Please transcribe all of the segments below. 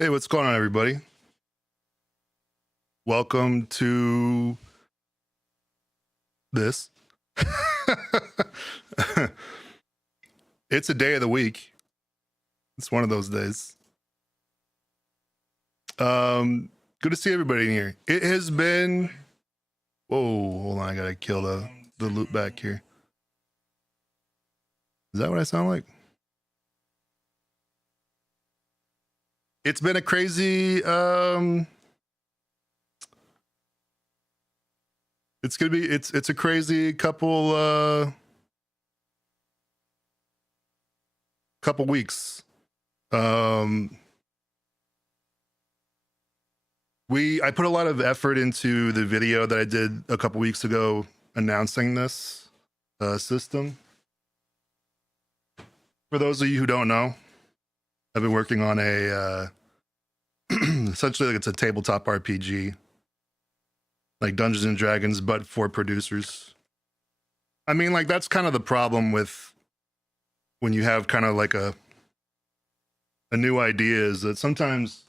Hey, what's going on, everybody? Welcome to this. It's a day of the week. It's one of those days. Good to see everybody in here. It has been. Whoa, hold on. I gotta kill the loop back here. Is that what I sound like? It's been a crazy. It's gonna be. It's a crazy couple weeks. I put a lot of effort into the video that I did a couple weeks ago announcing this system. For those of you who don't know, I've been working on a essentially like it's a tabletop RPG, like Dungeons and Dragons, but for producers. I mean, like that's kind of the problem with when you have kind of like a new idea is that sometimes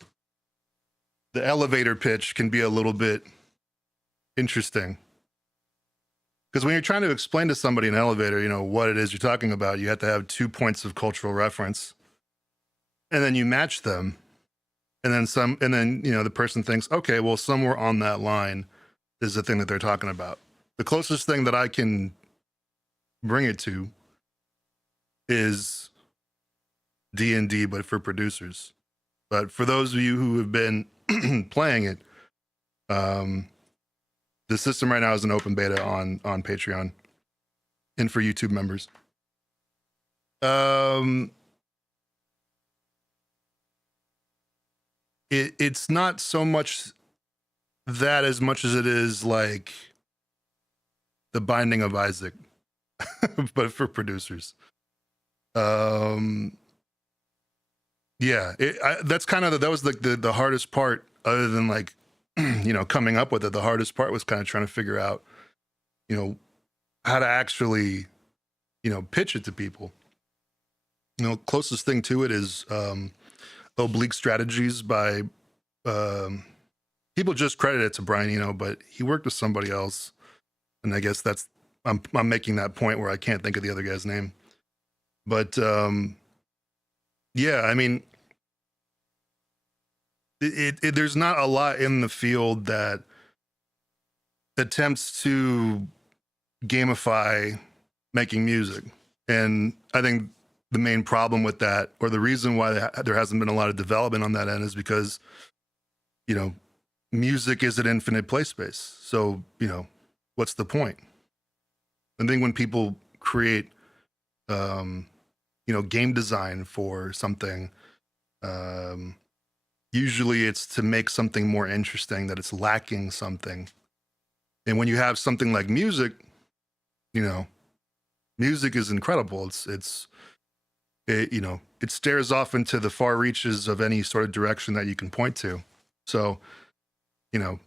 the elevator pitch can be a little bit interesting. Because when you're trying to explain to somebody in an elevator, you know, what it is you're talking about, you have to have 2 points of cultural reference. And then you match them. And then you know, the person thinks, okay, well, somewhere on that line is the thing that they're talking about. The closest thing that I can bring it to is D&D, but for producers. But for those of you who have been playing it, the system right now is an open beta on Patreon and for YouTube members. It's not so much that as much as it is like the Binding of Isaac, but for producers. Yeah, that's kind of that was like the hardest part, other than like you know, coming up with it. The hardest part was kind of trying to figure out, you know, how to actually, you know, pitch it to people. You know, closest thing to it is Oblique Strategies by people just credit it to Brian Eno, but he worked with somebody else, and I guess that's I'm making that point where I can't think of the other guy's name. But yeah, I mean, there's not a lot in the field that attempts to gamify making music, and I think the main problem with that, or the reason why there hasn't been a lot of development on that end, is because, you know, music is an infinite play space. So, you know, what's the point? I think when people create, you know, game design for something, usually it's to make something more interesting, that it's lacking something. And when you have something like music, you know, music is incredible. It, you know, it stares off into the far reaches of any sort of direction that you can point to. So, you know,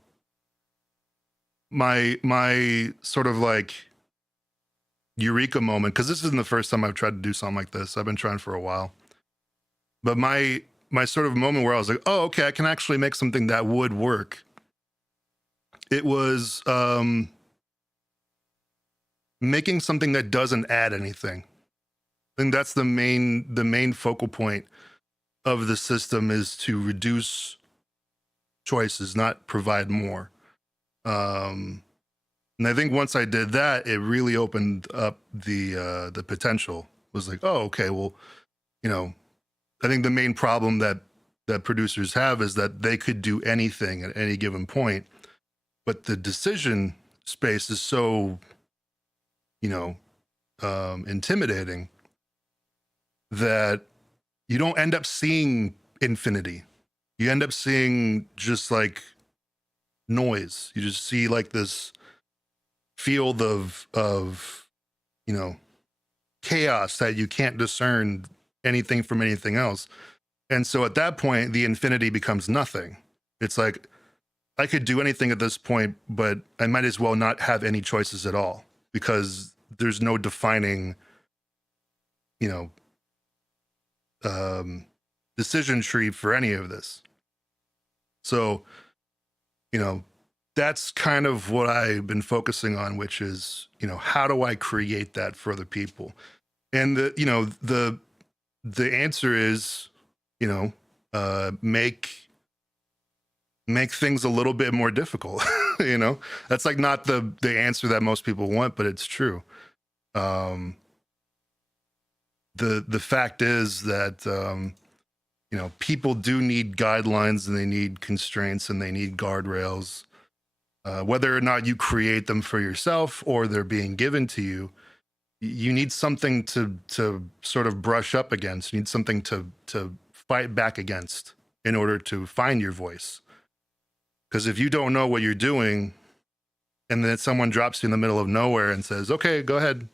my sort of like eureka moment, because this isn't the first time I've tried to do something like this. I've been trying for a while. But my sort of moment where I was like, oh, okay, I can actually make something that would work. It was making something that doesn't add anything. I think that's the main focal point of the system, is to reduce choices, not provide more. And I think once I did that, it really opened up the potential. It was like, oh, okay, well, you know, I think the main problem that producers have is that they could do anything at any given point, but the decision space is so, you know, intimidating that you don't end up seeing infinity. You end up seeing just like noise. You just see like this field of you know, chaos that you can't discern anything from anything else. And so at that point, the infinity becomes nothing. It's like, I could do anything at this point, but I might as well not have any choices at all, because there's no defining, you know, decision tree for any of this. So, you know, that's kind of what I've been focusing on, which is, how do I create that for other people? And the answer is, make things a little bit more difficult. That's like not the answer that most people want, but it's true. The fact is that people do need guidelines, and they need constraints, and they need guardrails. Whether or not you create them for yourself or they're being given to you, you need something to sort of brush up against. You need something to fight back against in order to find your voice. Because if you don't know what you're doing, and then someone drops you in the middle of nowhere and says, okay, go ahead,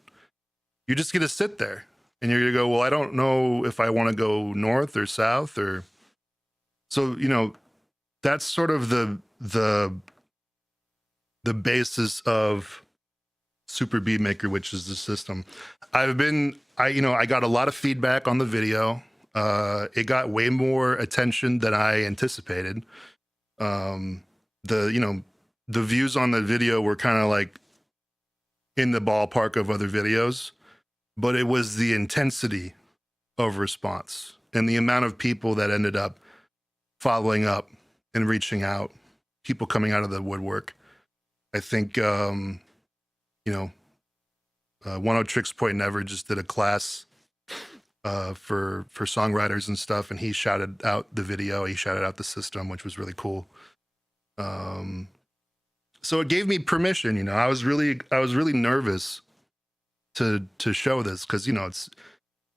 you're just going to sit there. And you're going to go, well, I don't know if I want to go north or south, or so, that's sort of the basis of Super Beat Maker, which is the system. I got a lot of feedback on the video. It got way more attention than I anticipated. The views on the video were kind of like in the ballpark of other videos, but it was the intensity of response and the amount of people that ended up following up and reaching out, people coming out of the woodwork. I think, One O Tricks Point Never just did a class for songwriters and stuff, and he shouted out the video, he shouted out the system, which was really cool. So it gave me permission. I was really nervous to show this, because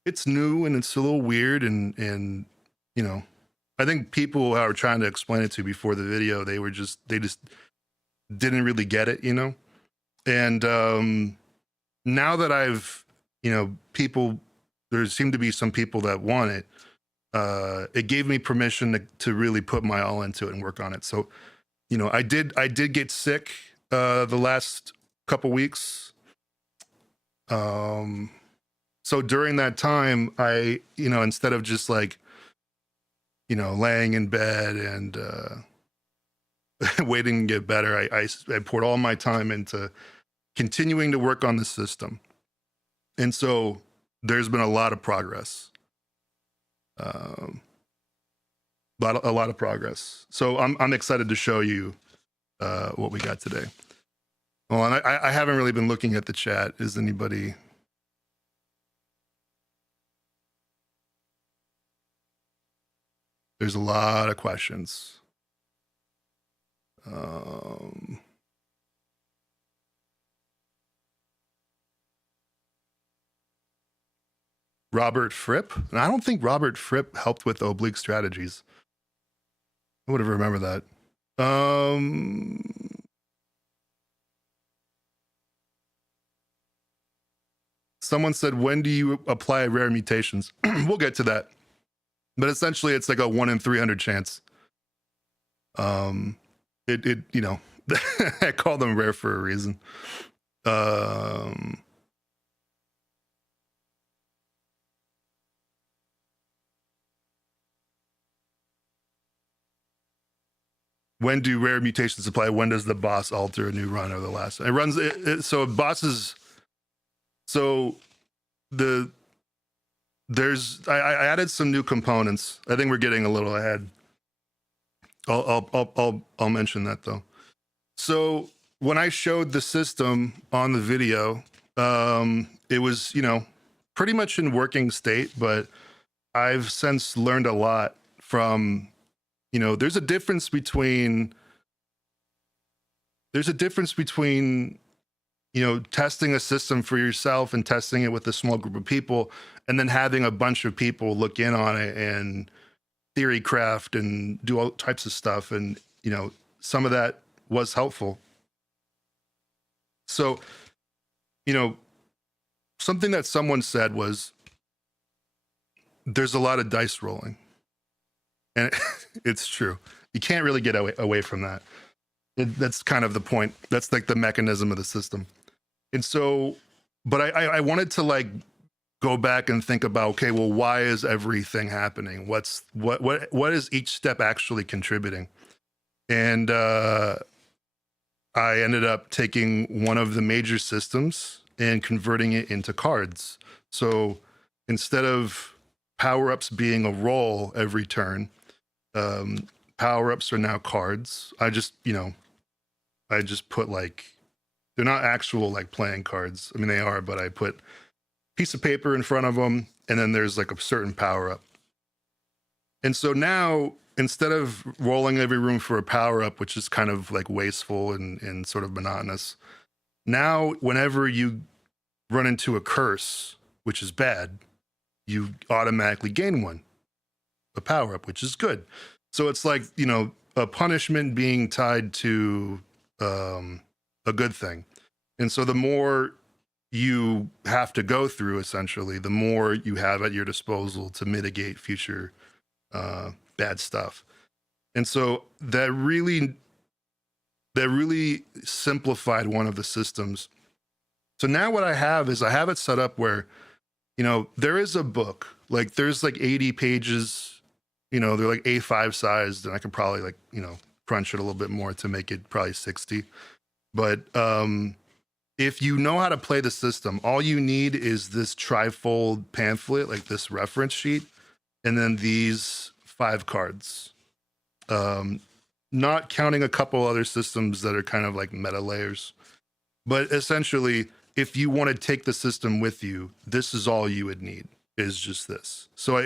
it's new and it's a little weird, and I think people who I were trying to explain it to before the video, they just didn't really get it, and now that I've there seem to be some people that want it. It gave me permission to really put my all into it and work on it. So I did get sick the last couple weeks. So during that time, I instead of just like laying in bed and waiting to get better, I poured all my time into continuing to work on the system. And so there's been a lot of progress. A lot of progress. So I'm excited to show you what we got today. Well, and I haven't really been looking at the chat. Is anybody? There's a lot of questions. Robert Fripp? And I don't think Robert Fripp helped with oblique strategies. I would have remembered that. Someone said, when do you apply rare mutations? We'll get to that. But essentially, it's like a 1 in 300 chance. I call them rare for a reason. When do rare mutations apply? When does the boss alter a new run or the last? It runs so bosses. So I added some new components. I think we're getting a little ahead. I'll mention that though. So when I showed the system on the video, it was pretty much in working state, but I've since learned a lot from. There's a difference between testing a system for yourself and testing it with a small group of people, and then having a bunch of people look in on it and theory craft and do all types of stuff. And, some of that was helpful. So, something that someone said was, there's a lot of dice rolling. And it's true. You can't really get away from that. That's kind of the point. That's like the mechanism of the system. And so, but I wanted to like go back and think about, okay, well, why is everything happening? What is each step actually contributing? And I ended up taking one of the major systems and converting it into cards. So instead of power-ups being a roll every turn, power-ups are now cards. I just put like, they're not actual like playing cards. I mean, they are, but I put a piece of paper in front of them, and then there's like a certain power-up. And so now, instead of rolling every room for a power-up, which is kind of like wasteful and sort of monotonous, now whenever you run into a curse, which is bad, you automatically gain one, a power-up, which is good. So it's like, a punishment being tied to a good thing. And so the more you have to go through, essentially, the more you have at your disposal to mitigate future bad stuff. And so that really simplified one of the systems. So now what I have is I have it set up where, there is a book, like there's like 80 pages, they're like A5 sized, and I could probably like, crunch it a little bit more to make it probably 60. But if you know how to play the system, all you need is this trifold pamphlet, like this reference sheet, and then these 5 cards. Not counting a couple other systems that are kind of like meta layers. But essentially, if you want to take the system with you, this is all you would need, is just this. So,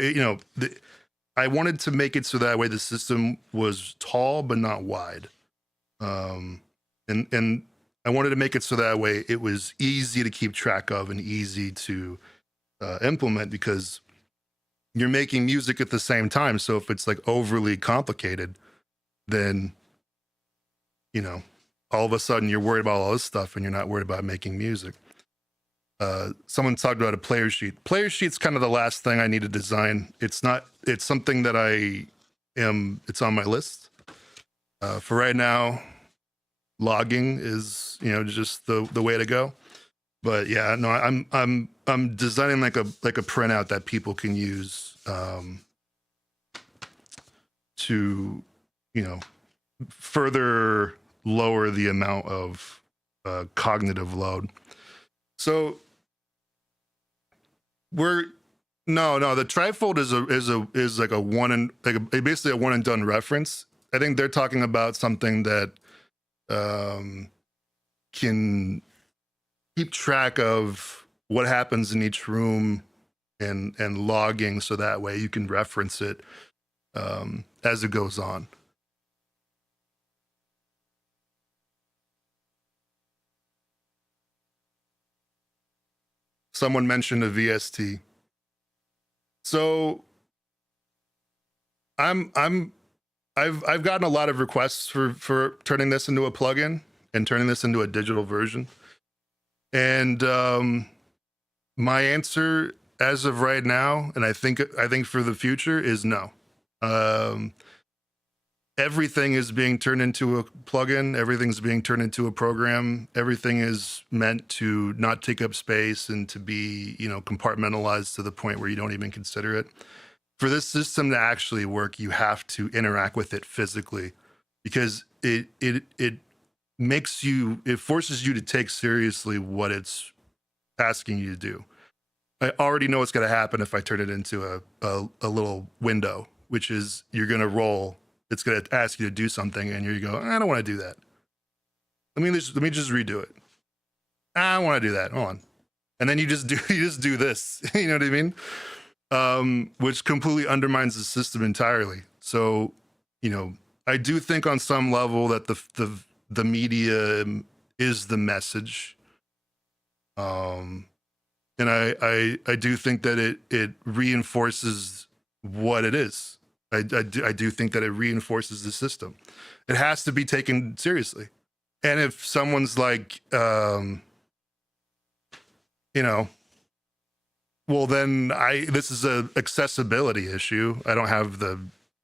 I wanted to make it so that way the system was tall but not wide. And I wanted to make it so that way it was easy to keep track of and easy to implement, because you're making music at the same time. So if it's like overly complicated, then, all of a sudden you're worried about all this stuff and you're not worried about making music. Someone talked about a player sheet. Player sheet's kind of the last thing I need to design. It's something that it's on my list. For right now, logging is, just the way to go. But yeah, no, I'm designing like a printout that people can use to, further lower the amount of cognitive load. So the trifold is like basically a one and done reference. I think they're talking about something that can keep track of what happens in each room and logging, so that way you can reference it as it goes on. Someone mentioned a VST. So I've gotten a lot of requests for turning this into a plugin and turning this into a digital version. And my answer as of right now, and I think for the future, is no. Everything is being turned into a plugin. Everything's being turned into a program. Everything is meant to not take up space and to be, compartmentalized to the point where you don't even consider it. For this system to actually work, you have to interact with it physically, because it forces you to take seriously what it's asking you to do. I already know what's going to happen if I turn it into a little window, which is you're going to roll. It's going to ask you to do something, and you go, I don't want to do that. Let me just redo it. I don't want to do that. Hold on. And then you just do this. You know what I mean? Which completely undermines the system entirely. So, I do think on some level that the media is the message. And I do think that it reinforces what it is. I do think that it reinforces the system. It has to be taken seriously. And if someone's like, well, then this is a accessibility issue. I don't have the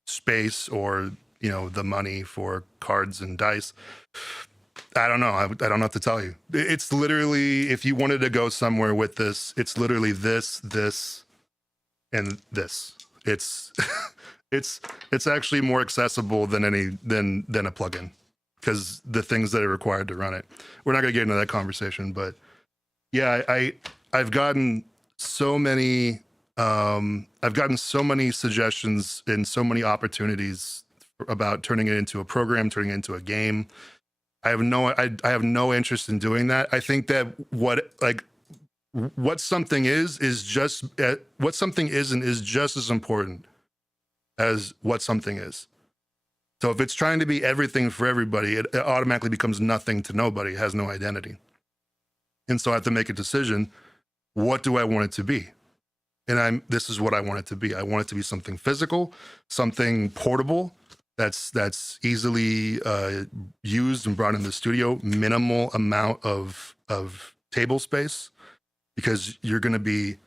space or, the money for cards and dice. I don't know. I don't know what to tell you. It's literally, if you wanted to go somewhere with this, it's literally this, and this. It's it's actually more accessible than than a plugin, because the things that are required to run it. We're not going to get into that conversation, but yeah, I've gotten so many suggestions and so many opportunities about turning it into a program, turning it into a game. I have no interest in doing that. I think that what something is just what something isn't is just as important as what something is. So if it's trying to be everything for everybody, it automatically becomes nothing to nobody. It has no identity. And so I have to make a decision. What do I want it to be? And this is what I want it to be. I want it to be something physical, something portable, that's easily used and brought in the studio, minimal amount of table space, because you're going to be,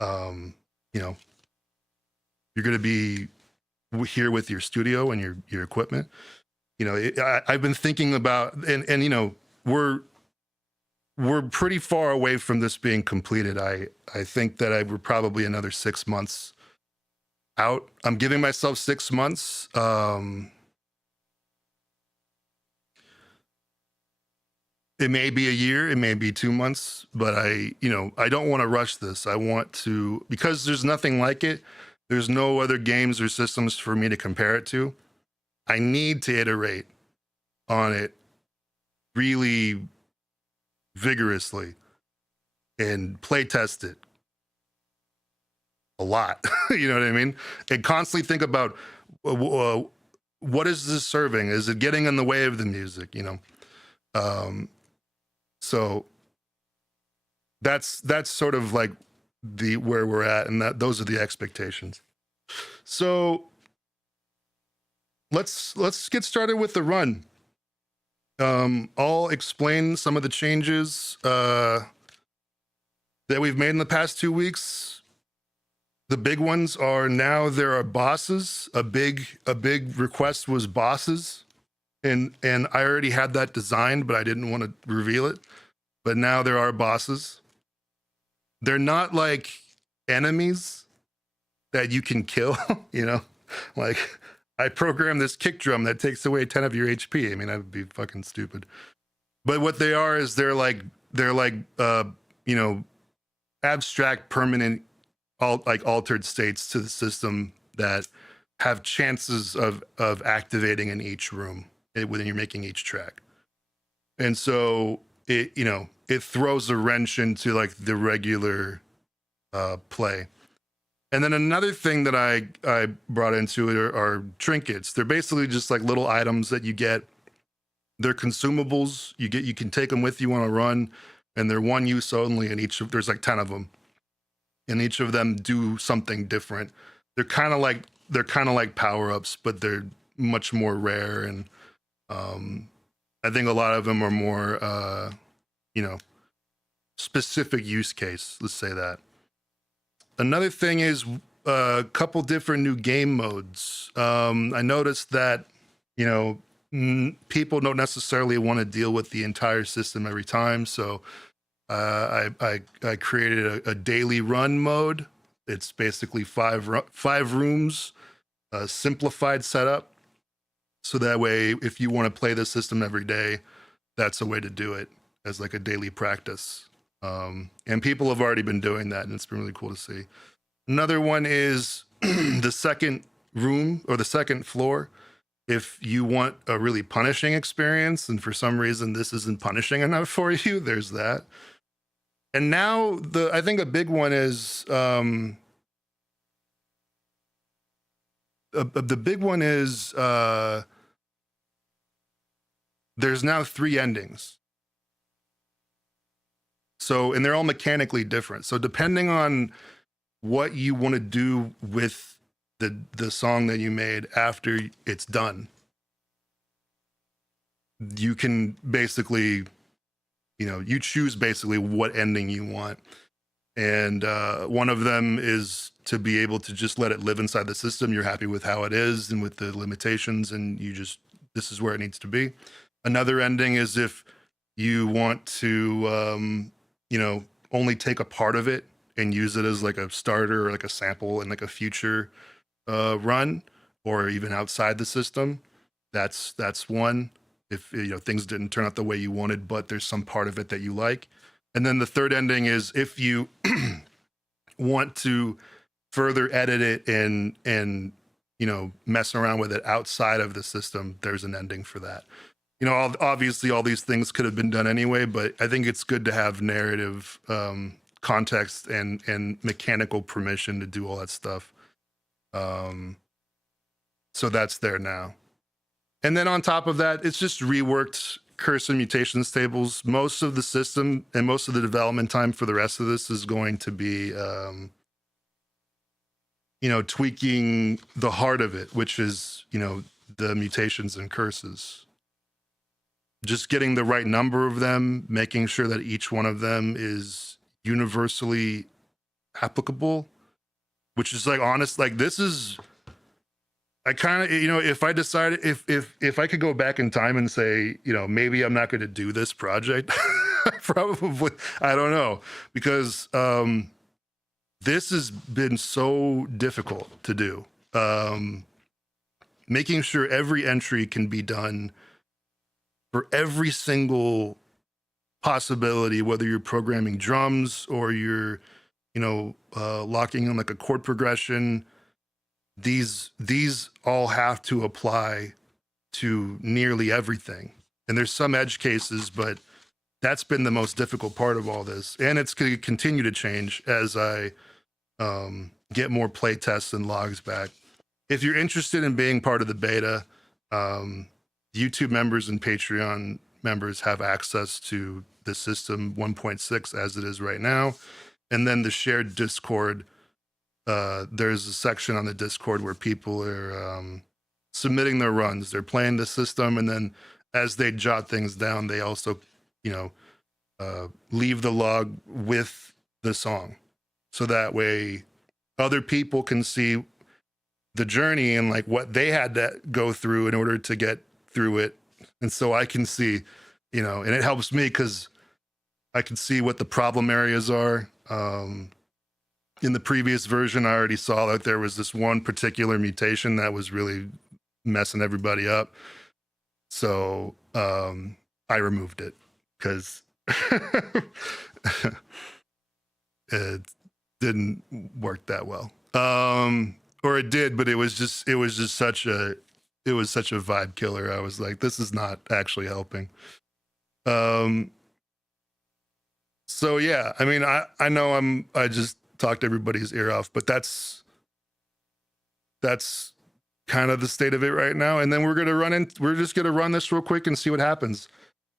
you're going to be here with your studio and your equipment. I've been thinking about, and we're pretty far away from this being completed. I think that we're probably another 6 months out. I'm giving myself 6 months. It may be a year, it may be 2 months, but I don't want to rush this. I want to, because there's nothing like it. There's no other games or systems for me to compare it to. I need to iterate on it really vigorously and play test it a lot. You know what I mean? And constantly think about what is this serving? Is it getting in the way of the music? So that's sort of like where we're at, and those are the expectations. So let's get started with the run. I'll explain some of the changes that we've made in the past 2 weeks. The big ones are, now there are bosses. A big request was bosses, and I already had that designed, but I didn't want to reveal it. But now there are bosses. They're not like enemies that you can kill, like I programmed this kick drum that takes away 10 of your HP. I mean, that would be fucking stupid. But what they are is they're like abstract, permanent, altered states to the system that have chances of activating in each room when you're making each track. And so it throws a wrench into like the regular play. And then another thing that I brought into it are trinkets. They're basically just like little items that you get. They're consumables. You can take them with you on a run, and they're one use only. And there's like 10 of them, and each of them do something different. They're kind of like power ups, but they're much more rare. And I think a lot of them are more specific use case. Let's say that. Another thing is a couple different new game modes. I noticed that, people don't necessarily want to deal with the entire system every time. So I created a daily run mode. It's basically five rooms, a simplified setup. So that way, if you want to play the system every day, that's a way to do it, as like a daily practice. And people have already been doing that, and it's been really cool to see. Another one is the second room or the second floor. If you want a really punishing experience, and for some reason this isn't punishing enough for you, there's that. And now I think a big one is the big one is there's now 3 endings. So, and they're all mechanically different. So depending on what you want to do with the song that you made after it's done, you can basically, you choose basically what ending you want. And one of them is to be able to just let it live inside the system. You're happy with how it is and with the limitations, and this is where it needs to be. Another ending is if you want to, only take a part of it and use it as like a starter or like a sample in like a future run. or even outside the system. That's one. If things didn't turn out the way you wanted, but there's some part of it that you like. And then the third ending is if you want to further edit it and mess around with it outside of the system, there's an ending for that. Obviously all these things could have been done anyway, but I think it's good to have narrative context and mechanical permission to do all that stuff. So that's there now. And then on top of that, it's just reworked curse and mutations tables. Most of the system and most of the development time for the rest of this is going to be, tweaking the heart of it, which is, the mutations and curses. Just getting the right number of them, making sure that each one of them is universally applicable, which is this is, I kind of, if I decided, if I could go back in time and say, maybe I'm not going to do this project, probably, I don't know, because this has been so difficult to do. Making sure every entry can be done for every single possibility, whether you're programming drums or you're, locking in like a chord progression. These all have to apply to nearly everything. And there's some edge cases, but that's been the most difficult part of all this. And it's going to continue to change as I get more play tests and logs back. If you're interested in being part of the beta, YouTube members and Patreon members have access to the system 1.6 as it is right now. And then the shared Discord, there's a section on the Discord where people are submitting their runs. They're playing the system, and then as they jot things down, they also, leave the log with the song. So that way other people can see the journey and like what they had to go through in order to get through it. And so I can see, and it helps me because I can see what the problem areas are. In the previous version, I already saw that there was this one particular mutation that was really messing everybody up. So I removed it because it didn't work that well. Or it did, but it was just such a vibe killer. I was like, this is not actually helping. So yeah, I mean, I know I just talked everybody's ear off, but that's kind of the state of it right now. And then we're just gonna run this real quick and see what happens.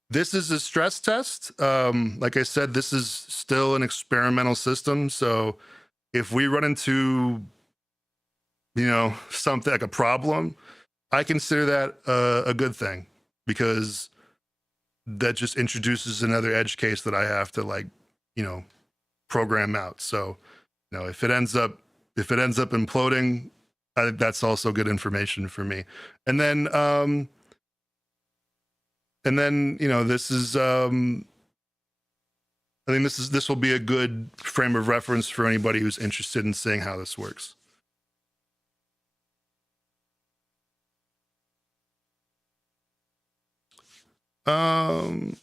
This is a stress test. Like I said, this is still an experimental system. So if we run into, something like a problem, I consider that a good thing, because that just introduces another edge case that I have to program out. So, if it ends up imploding, I think that's also good information for me. And then this is, I think this will be a good frame of reference for anybody who's interested in seeing how this works.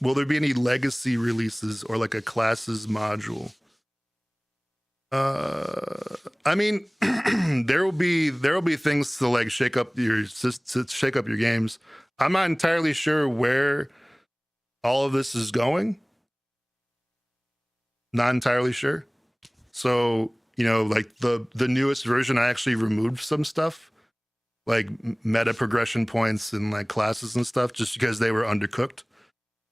Will there be any legacy releases or like a classes module? I mean, there will be things to like shake up your games. I'm not entirely sure where all of this is going. Not entirely sure. So, like the newest version, I actually removed some stuff, like meta progression points and like classes and stuff, just because they were undercooked.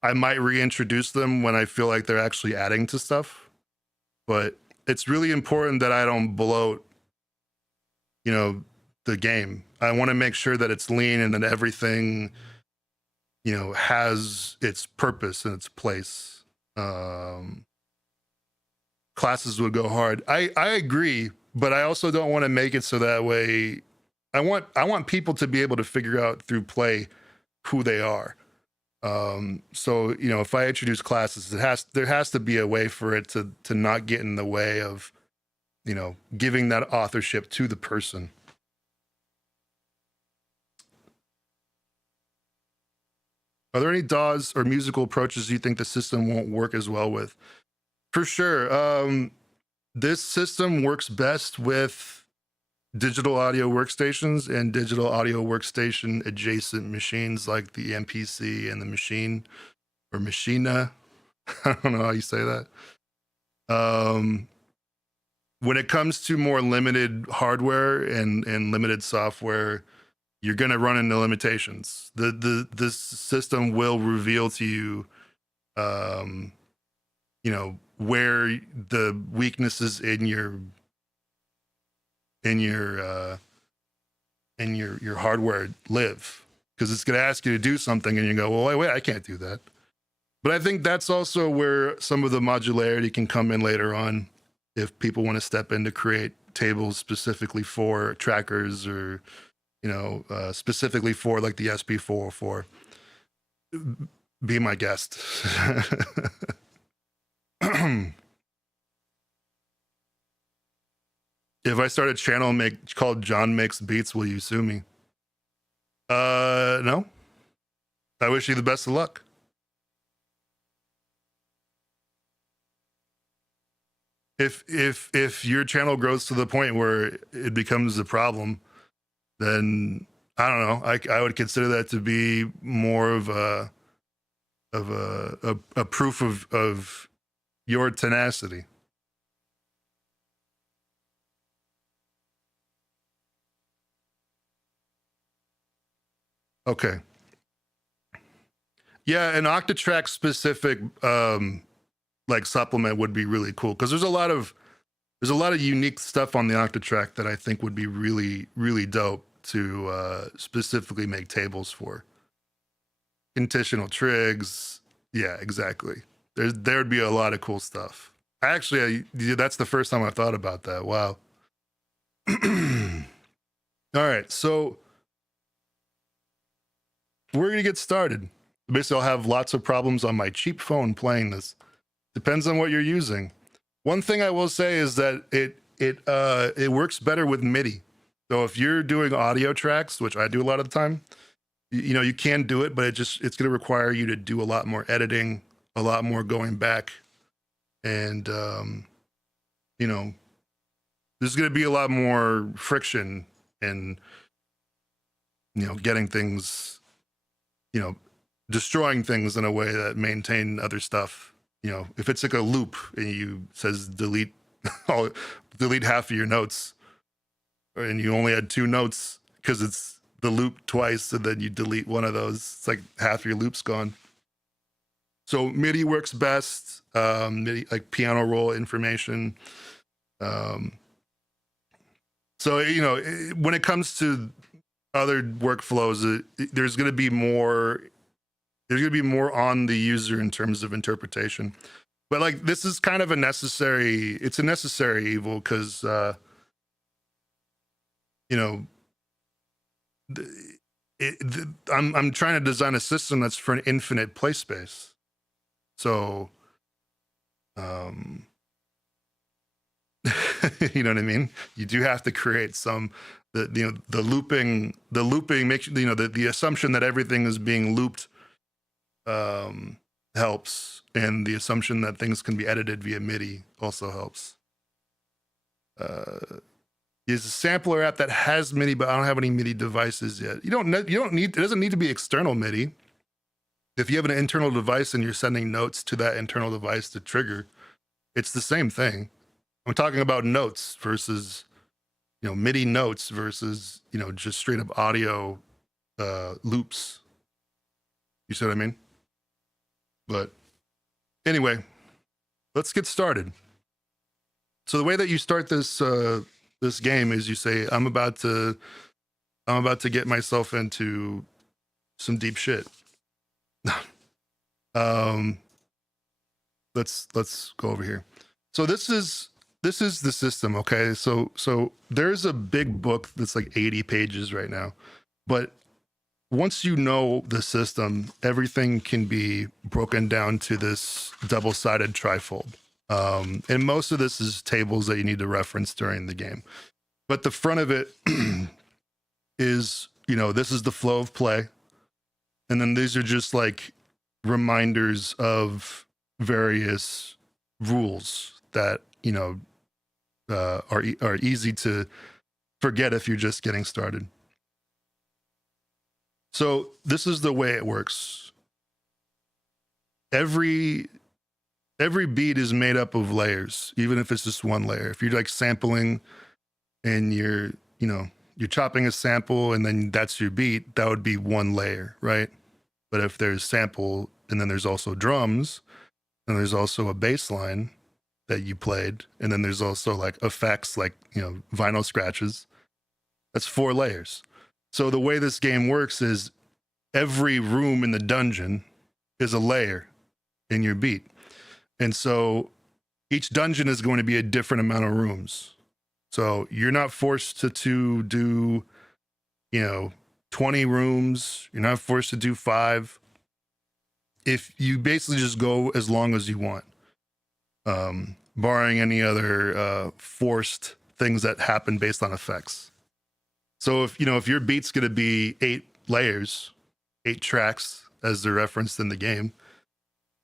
I might reintroduce them when I feel like they're actually adding to stuff, but it's really important that I don't bloat, the game. I want to make sure that it's lean and that everything, has its purpose and its place. Classes would go hard. I agree, but I also don't want to make it so that way. I want people to be able to figure out through play who they are. So, if I introduce classes, there has to be a way for it to not get in the way of, giving that authorship to the person. Are there any DAWs or musical approaches you think the system won't work as well with? For sure. This system works best with digital audio workstations and digital audio workstation adjacent machines like the MPC and the Machine or Machina. I don't know how you say that. When it comes to more limited hardware and limited software, you're going to run into limitations. This system will reveal to you, where the weaknesses in your hardware live, because it's going to ask you to do something and you go, well, wait, I can't do that. But I think that's also where some of the modularity can come in later on, if people want to step in to create tables specifically for trackers or, specifically for like the SP404. Be my guest. If I start a channel called John Makes Beats, will you sue me? No. I wish you the best of luck. If your channel grows to the point where it becomes a problem, then I don't know. I would consider that to be more of a proof of your tenacity. Okay. Yeah, an Octatrack specific like supplement would be really cool, because there's a lot of unique stuff on the Octatrack that I think would be really, really dope to specifically make tables for. Intentional trigs. Yeah, exactly. There would be a lot of cool stuff. Actually, that's the first time I thought about that. Wow. All right, so we're gonna get started. Basically, I'll have lots of problems on my cheap phone playing this. Depends on what you're using. One thing I will say is that it works better with MIDI. So if you're doing audio tracks, which I do a lot of the time, you can do it, but it's going to require you to do a lot more editing, a lot more going back, and there's going to be a lot more friction in getting things, destroying things in a way that maintain other stuff. If it's like a loop and you says delete delete half of your notes, and you only had 2 notes because it's the loop twice, and then you delete one of those, it's like half your loop's gone. So MIDI works best. MIDI, like piano roll information. So when it comes to other workflows, there's going to be more. There's going to be more on the user in terms of interpretation. But like, this is kind of a necessary evil, because, I'm trying to design a system that's for an infinite play space. So, you know what I mean? You do have to create the looping makes, the assumption that everything is being looped helps, and the assumption that things can be edited via MIDI also helps. There's a sampler app that has MIDI, but I don't have any MIDI devices yet. You don't need, it doesn't need to be external MIDI. If you have an internal device and you're sending notes to that internal device to trigger, it's the same thing. I'm talking about notes versus, MIDI notes versus, just straight up audio loops. You see what I mean? But anyway, let's get started. So the way that you start this this game is you say, I'm about to get myself into some deep shit. Let's go over here. So this is the system, okay? So there's a big book that's like 80 pages right now, but once you know the system, everything can be broken down to this double-sided trifold. And most of this is tables that you need to reference during the game. But the front of it is, this is the flow of play. And then these are just like reminders of various rules that, you know, are easy to forget if you're just getting started. So this is the way it works. Every beat is made up of layers, even if it's just one layer. If you're like sampling and you're chopping a sample and then that's your beat, that would be one layer, right? But if there's sample and then there's also drums and there's also a bass line that you played, and then there's also like effects like, you know, vinyl scratches, that's 4 layers. So the way this game works is every room in the dungeon is a layer in your beat. And so each dungeon is going to be a different amount of rooms. So you're not forced to do, you know, 20 rooms. You're not forced to do 5. If you basically just go as long as you want, barring any other forced things that happen based on effects. So if your beat's going to be 8 layers, 8 tracks as they're referenced in the game,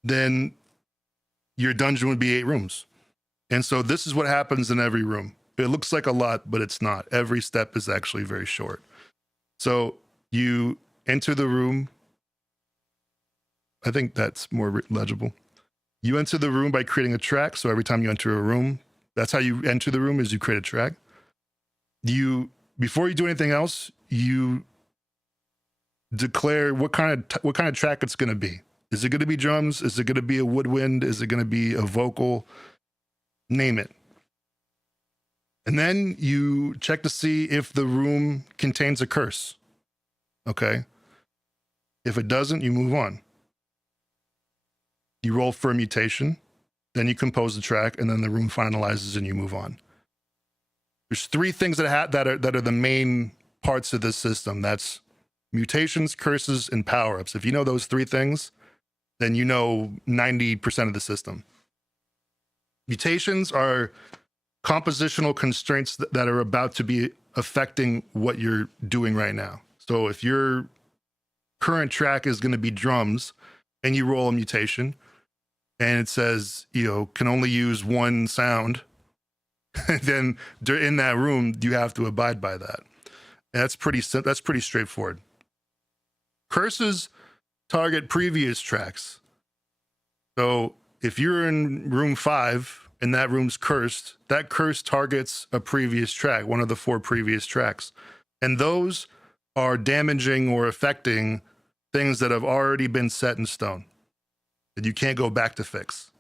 then your dungeon would be 8 rooms. And so this is what happens in every room. It looks like a lot, but it's not. Every step is actually very short. So you enter the room. I think that's more legible. You enter the room by creating a track. So every time you enter a room, that's how you enter the room, is you create a track. Before you do anything else, you declare what kind of track it's going to be. Is it going to be drums? Is it going to be a woodwind? Is it going to be a vocal? Name it. And then you check to see if the room contains a curse. Okay. If it doesn't, you move on. You roll for a mutation, then you compose the track, and then the room finalizes and you move on. There's 3 things that are the main parts of this system. That's mutations, curses, and power-ups. If you know those 3 things, then you know 90% of the system. Mutations are compositional constraints that are about to be affecting what you're doing right now. So if your current track is going to be drums and you roll a mutation and it says, you know, can only use 1 sound, then in that room, you have to abide by that. And that's pretty straightforward. Curses target previous tracks. So if you're in room 5 and that room's cursed, that curse targets a previous track, one of the 4 previous tracks. And those are damaging or affecting things that have already been set in stone that you can't go back to fix.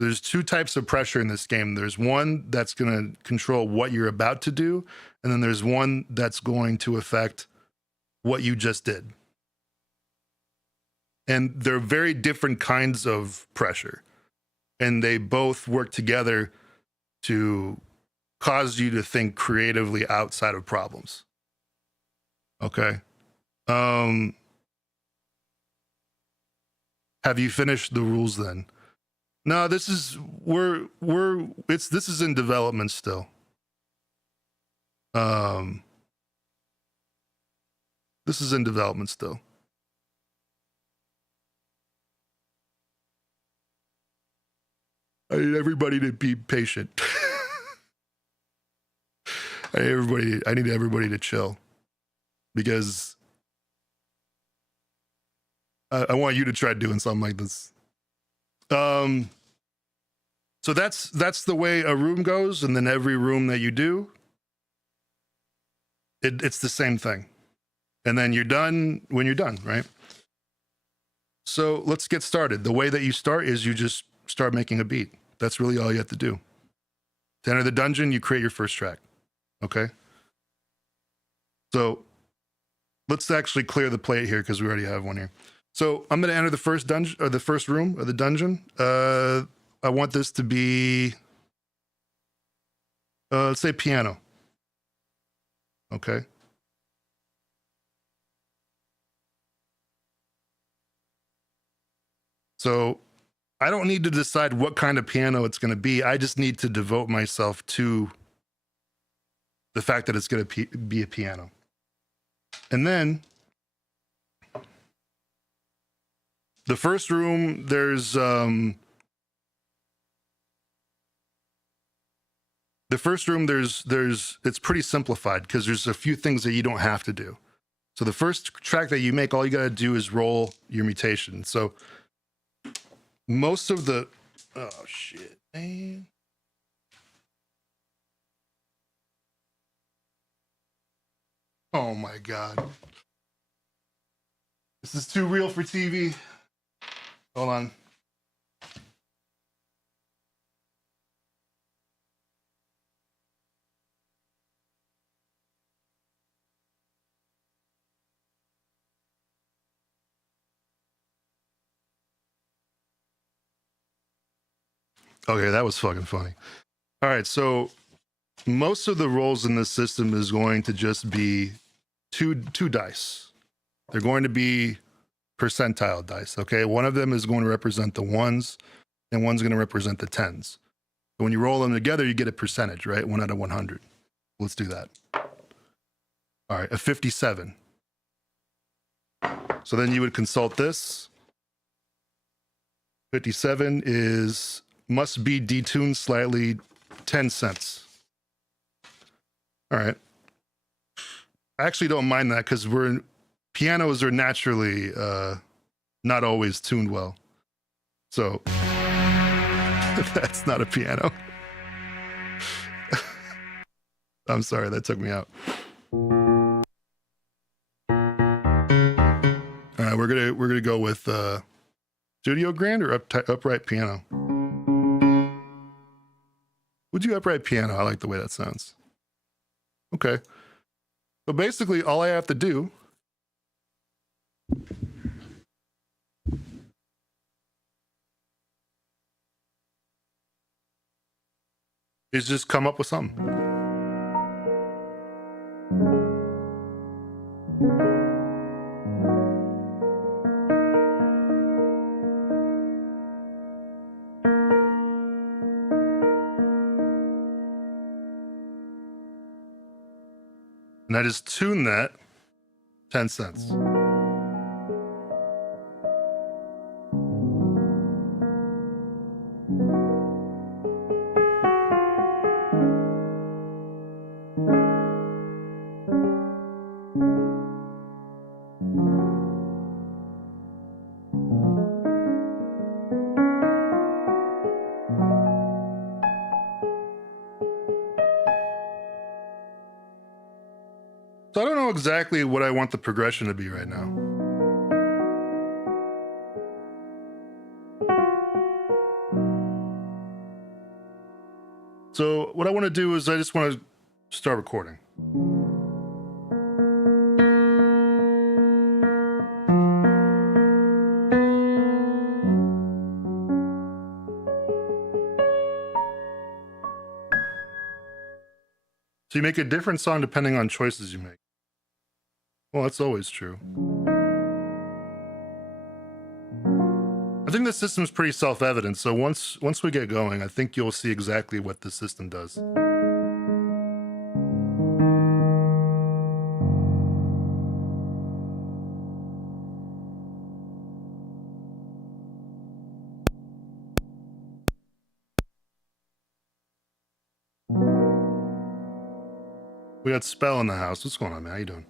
There's 2 types of pressure in this game. There's one that's going to control what you're about to do, and then there's one that's going to affect what you just did. And they're very different kinds of pressure. And they both work together to cause you to think creatively outside of problems. Okay. Have you finished the rules then? No, this is in development still. This is in development still. I need everybody to be patient. I need everybody to chill, because I want you to try doing something like this. So that's the way a room goes, and then every room that you do, it's the same thing, and then you're done when you're done, right? So let's get started. The way that you start is you just start making a beat. That's really all you have to do. To enter the dungeon, you create your first track. Okay? So let's actually clear the plate here, because we already have one here. So I'm going to enter the first dungeon, or the first room of the dungeon. I want this to be, let's say piano. Okay? So I don't need to decide what kind of piano it's going to be. I just need to devote myself to the fact that it's going to be a piano. And then The first room, there's it's pretty simplified because there's a few things that you don't have to do. So the first track that you make, all you got to do is roll your mutation. So most of the, oh shit, man. Oh my God. This is too real for TV. Hold on. Okay, that was fucking funny. All right, so most of the rolls in this system is going to just be two dice. They're going to be percentile dice, okay? One of them is going to represent the ones, and one's going to represent the tens. So when you roll them together, you get a percentage, right? 1 out of 100. Let's do that. All right, a 57. So then you would consult this. 57 must be detuned slightly, 10 cents. All right. I actually don't mind that because pianos are naturally not always tuned well. So that's not a piano. I'm sorry, that took me out. All right, we're gonna go with studio grand or upright piano. Would you upright piano? I like the way that sounds. Okay. So basically, all I have to do is just come up with something. And I just tune that 10 cents. So I don't know exactly what I want the progression to be right now. So what I want to do is I just want to start recording. So you make a different song depending on choices you make. Well, that's always true. I think the system's pretty self-evident, so once we get going, I think you'll see exactly what the system does. We got Spell in the house. What's going on, man? How you doing?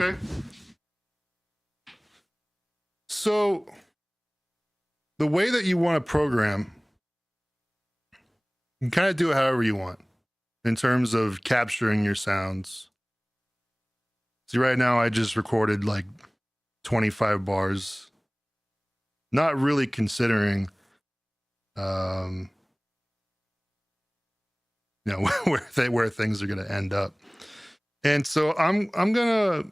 Okay. So the way that you want to program, you can kind of do it however you want in terms of capturing your sounds. See, right now I just recorded like 25 bars, not really considering, you know, where things are going to end up. And so I'm gonna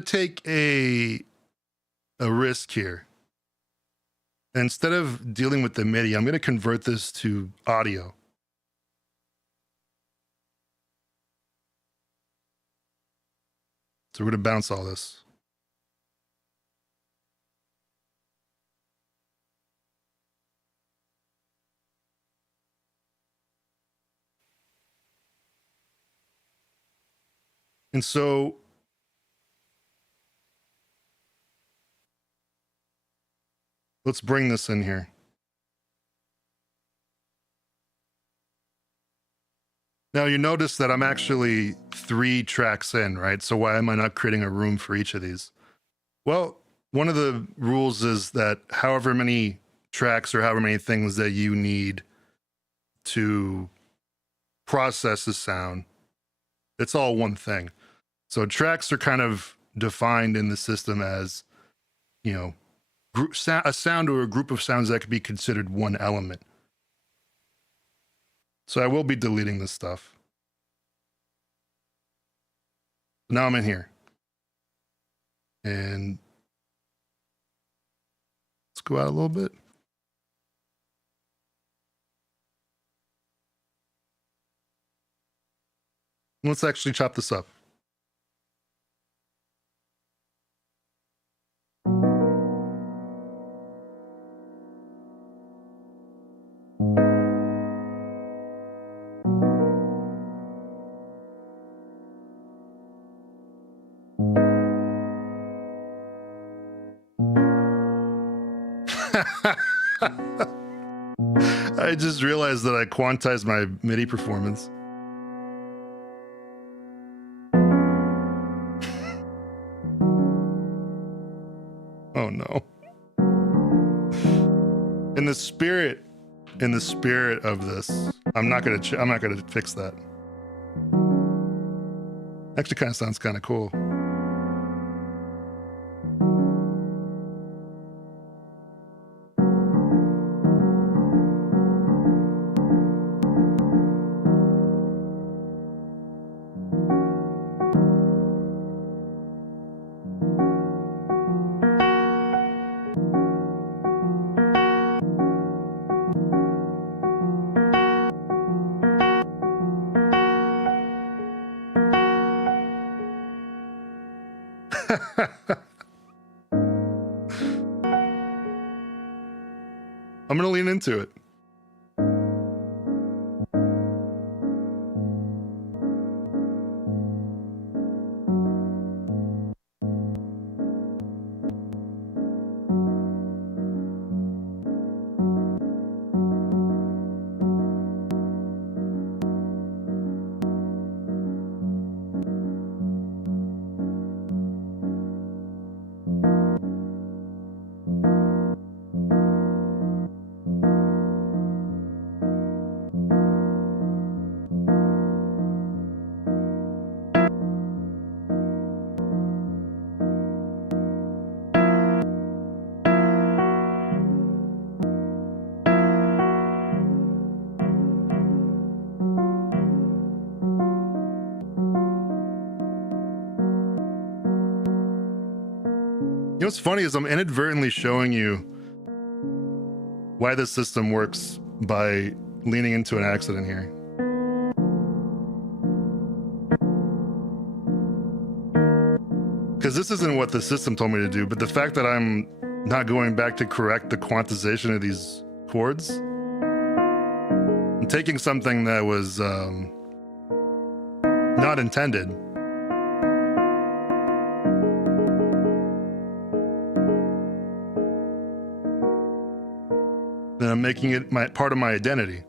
take a risk here. Instead of dealing with the MIDI, I'm gonna convert this to audio. So we're gonna bounce all this. And so let's bring this in here. Now you notice that I'm actually 3 tracks in, right? So why am I not creating a room for each of these? Well, one of the rules is that however many tracks or however many things that you need to process the sound, it's all one thing. So tracks are kind of defined in the system as, you know, a sound or a group of sounds that could be considered one element. So I will be deleting this stuff. Now I'm in here. And let's go out a little bit. Let's actually chop this up. I just realized that I quantized my MIDI performance. Oh no. In the spirit of this, I'm not gonna fix that. Actually kind of sounds kind of cool. I'm gonna lean into it. You know what's funny is I'm inadvertently showing you why this system works by leaning into an accident here. Because this isn't what the system told me to do, but the fact that I'm not going back to correct the quantization of these chords, I'm taking something that was not intended. Then I'm making it part of my identity.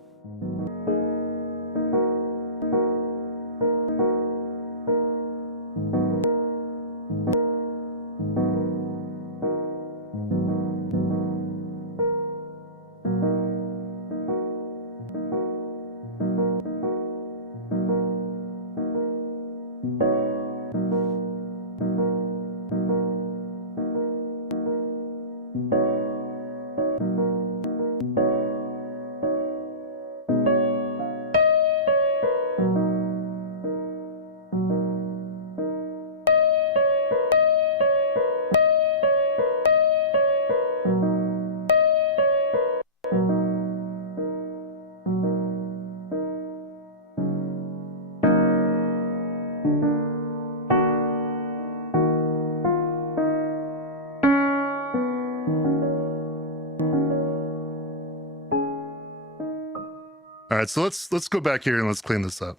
All right, so let's go back here and let's clean this up.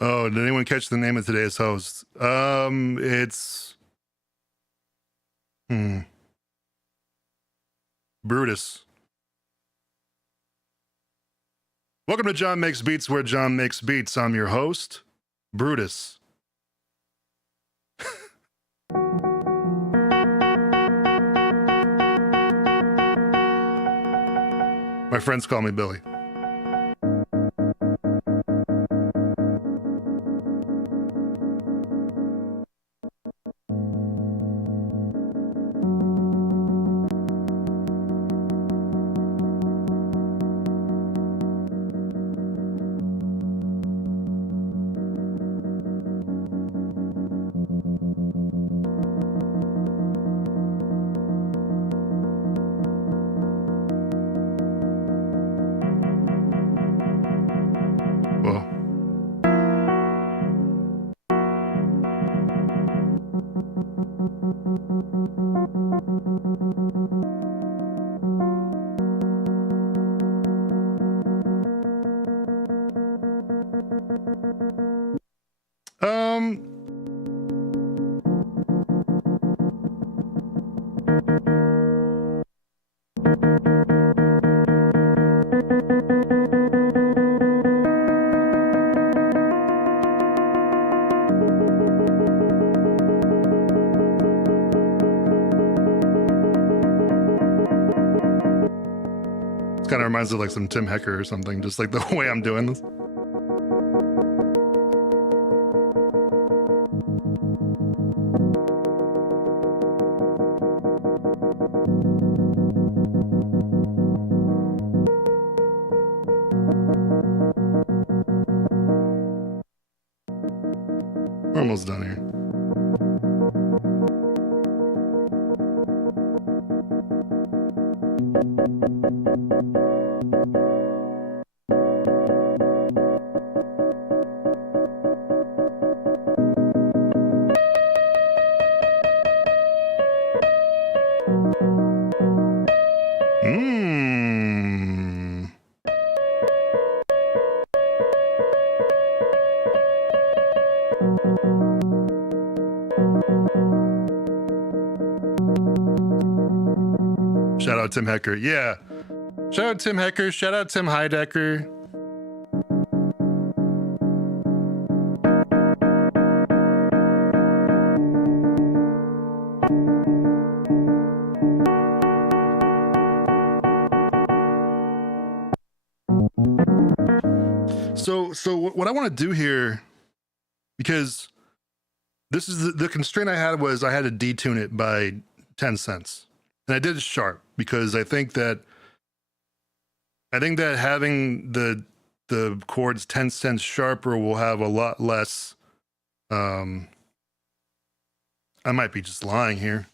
Oh, did anyone catch the name of today's host? It's Brutus. Welcome to John Makes Beats, where John makes beats. I'm your host, Brutus. My friends call me Billy. Kind of reminds of like some Tim Hecker or something, just like the way I'm doing this. We're almost done here. Shout out Tim Hecker. Yeah. Shout out Tim Hecker. Shout out Tim Heidecker. So what I want to do here, because this is the constraint I had, was I had to detune it by 10 cents. And I did it sharp because I think that having the chords 10 cents sharper will have a lot less, I might be just lying here,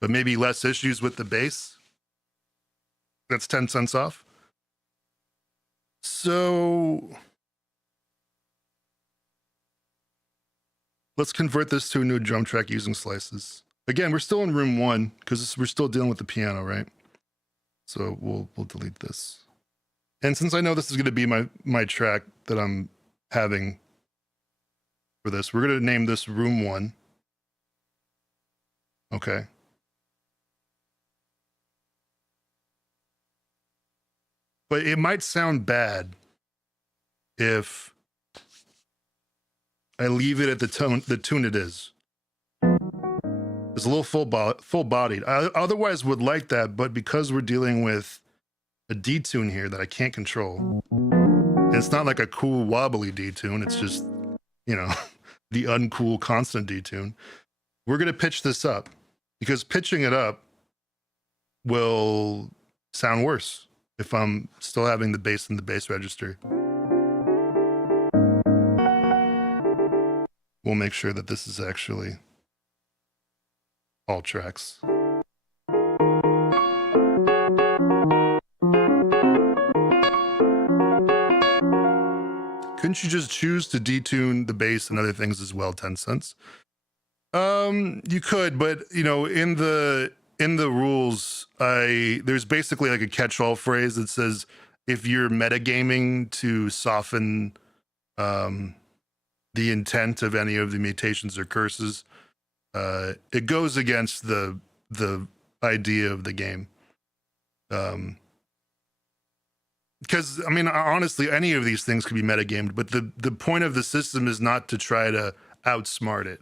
but maybe less issues with the bass. That's 10 cents off. So let's convert this to a new drum track using slices. Again, we're still in room 1 because we're still dealing with the piano, right? So we'll delete this. And since I know this is going to be my track that I'm having for this, we're going to name this room 1. Okay. But it might sound bad if I leave it at the tune it is. It's a little full-bodied. I otherwise would like that, but because we're dealing with a detune here that I can't control, and it's not like a cool wobbly detune, it's just you know, the uncool constant detune. We're going to pitch this up because pitching it up will sound worse if I'm still having the bass in the bass register. We'll make sure that this is actually all tracks. Couldn't you just choose to detune the bass and other things as well, 10 cents? You could, but you know, in the rules, there's basically like a catch-all phrase that says if you're metagaming to soften the intent of any of the mutations or curses, it goes against the idea of the game. Because I mean, honestly, any of these things could be metagamed, but the point of the system is not to try to outsmart it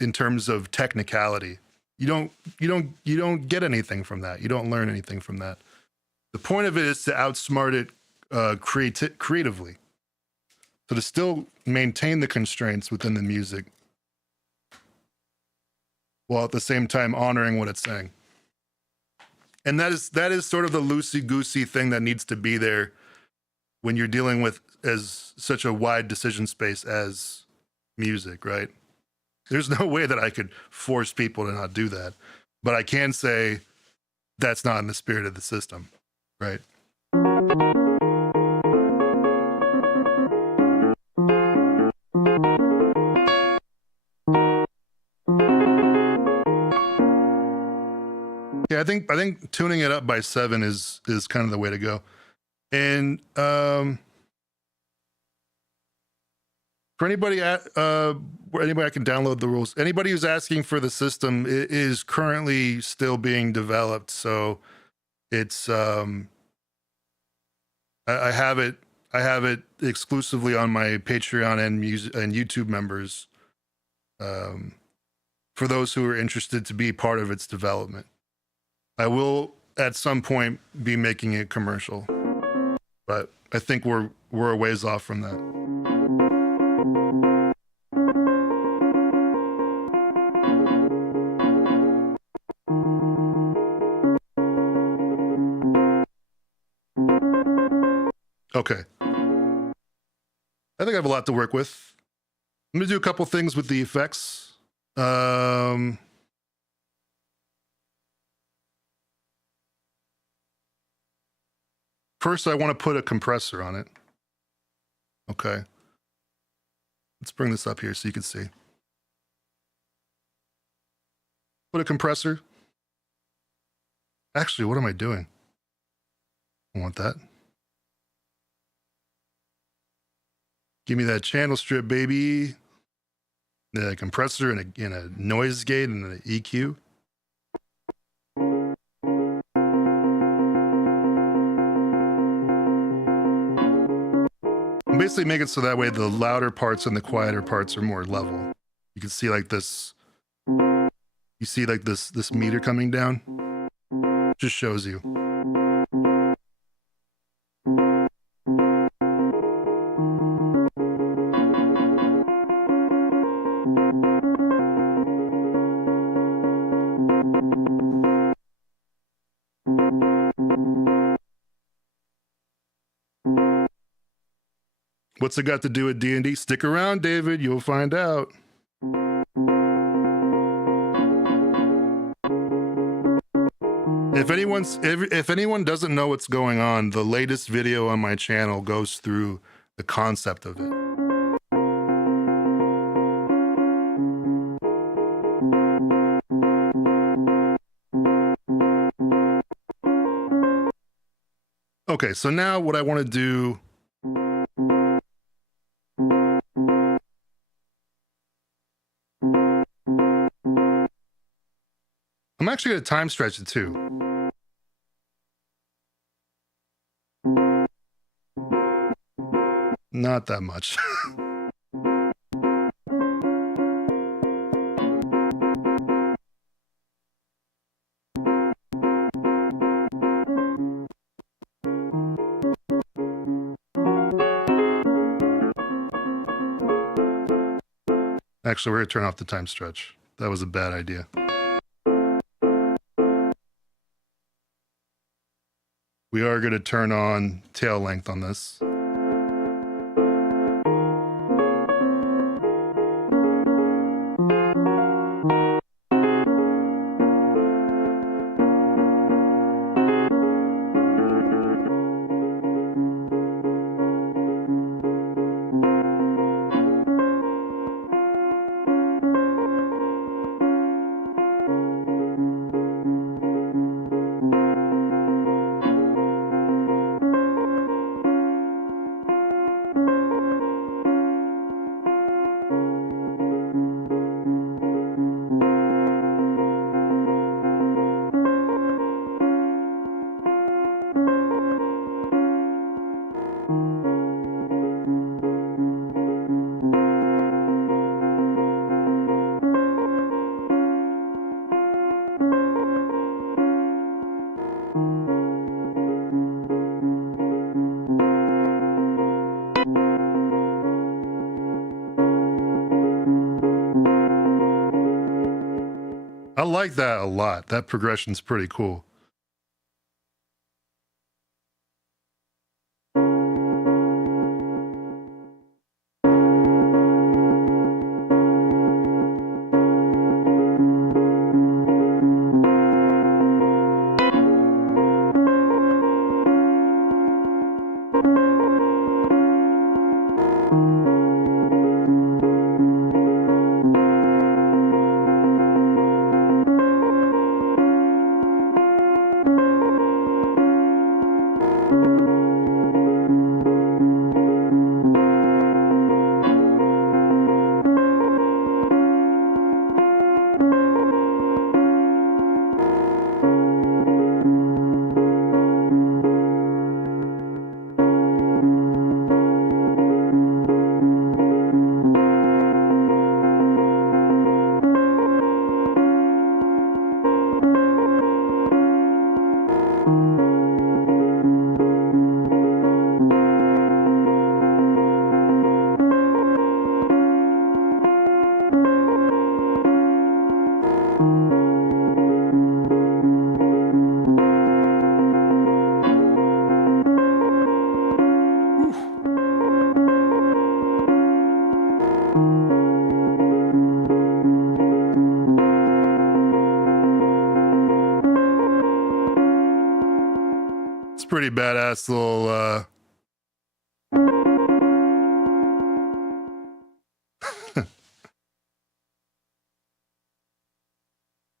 in terms of technicality. You don't get anything from that. You don't learn anything from that. The point of it is to outsmart it creatively. So to still maintain the constraints within the music while at the same time honoring what it's saying. And that is sort of the loosey-goosey thing that needs to be there when you're dealing with as such a wide decision space as music, right? There's no way that I could force people to not do that. But I can say that's not in the spirit of the system, right? Yeah, I think tuning it up by 7 is kind of the way to go. And for anybody anybody I can download the rules. Anybody who's asking for the system is currently still being developed, so it's I have it exclusively on my Patreon and YouTube members for those who are interested to be part of its development. I will at some point be making it commercial, but I think we're a ways off from that. Okay. I think I have a lot to work with. I'm going to do a couple things with the effects. First, I want to put a compressor on it. Okay. Let's bring this up here so you can see. Put a compressor. Actually, what am I doing? I want that. Give me that channel strip, baby. The compressor and a noise gate and an EQ. I'm basically making it so that way the louder parts and the quieter parts are more level. You can see like this. You see like this meter coming down. Just shows you. What's it got to do with D&D? Stick around, David. You'll find out. If anyone doesn't know what's going on, the latest video on my channel goes through the concept of it. Okay, so now what I want to do I'm actually going to time stretch it too. Not that much. Actually, we're going to turn off the time stretch. That was a bad idea. We are going to turn on tail length on this. I like that a lot. That progression's pretty cool. It's pretty badass little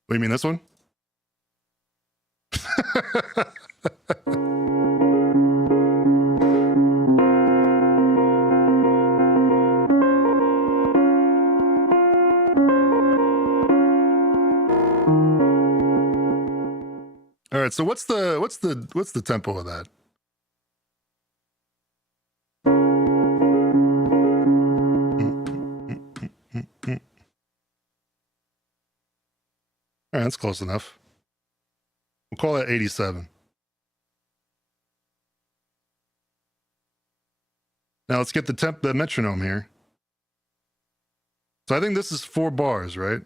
What do you mean, this one? All right, so what's the tempo of that? All right, that's close enough. We'll call that 87. Now let's get the metronome here. So I think this is 4 bars, right?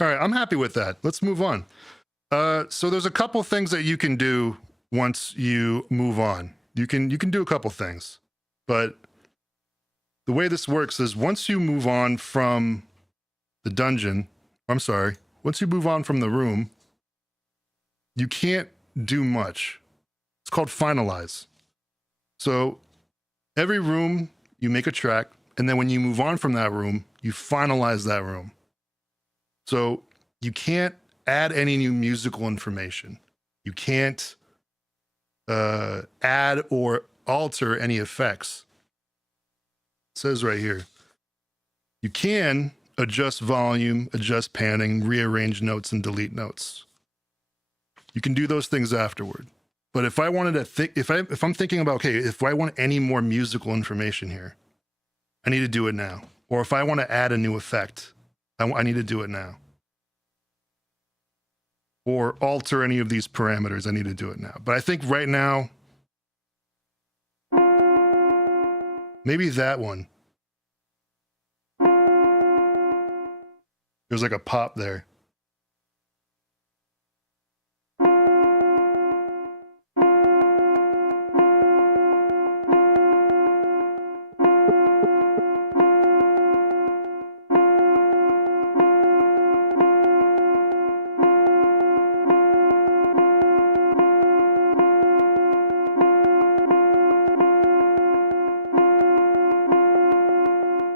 All right, I'm happy with that. Let's move on. So there's a couple things that you can do once you move on. You can do a couple things, but the way this works is once you move on from the dungeon, once you move on from the room, you can't do much. It's called finalize. So every room you make a track, and then when you move on from that room, you finalize that room. So you can't add any new musical information. You can't add or alter any effects. It says right here, you can adjust volume, adjust panning, rearrange notes, and delete notes. You can do those things afterward. But if I wanted to think, if I'm thinking about, okay, if I want any more musical information here, I need to do it now. Or if I want to add a new effect, I need to do it now. Or alter any of these parameters, I need to do it now. But I think right now, maybe that one. There's like a pop there.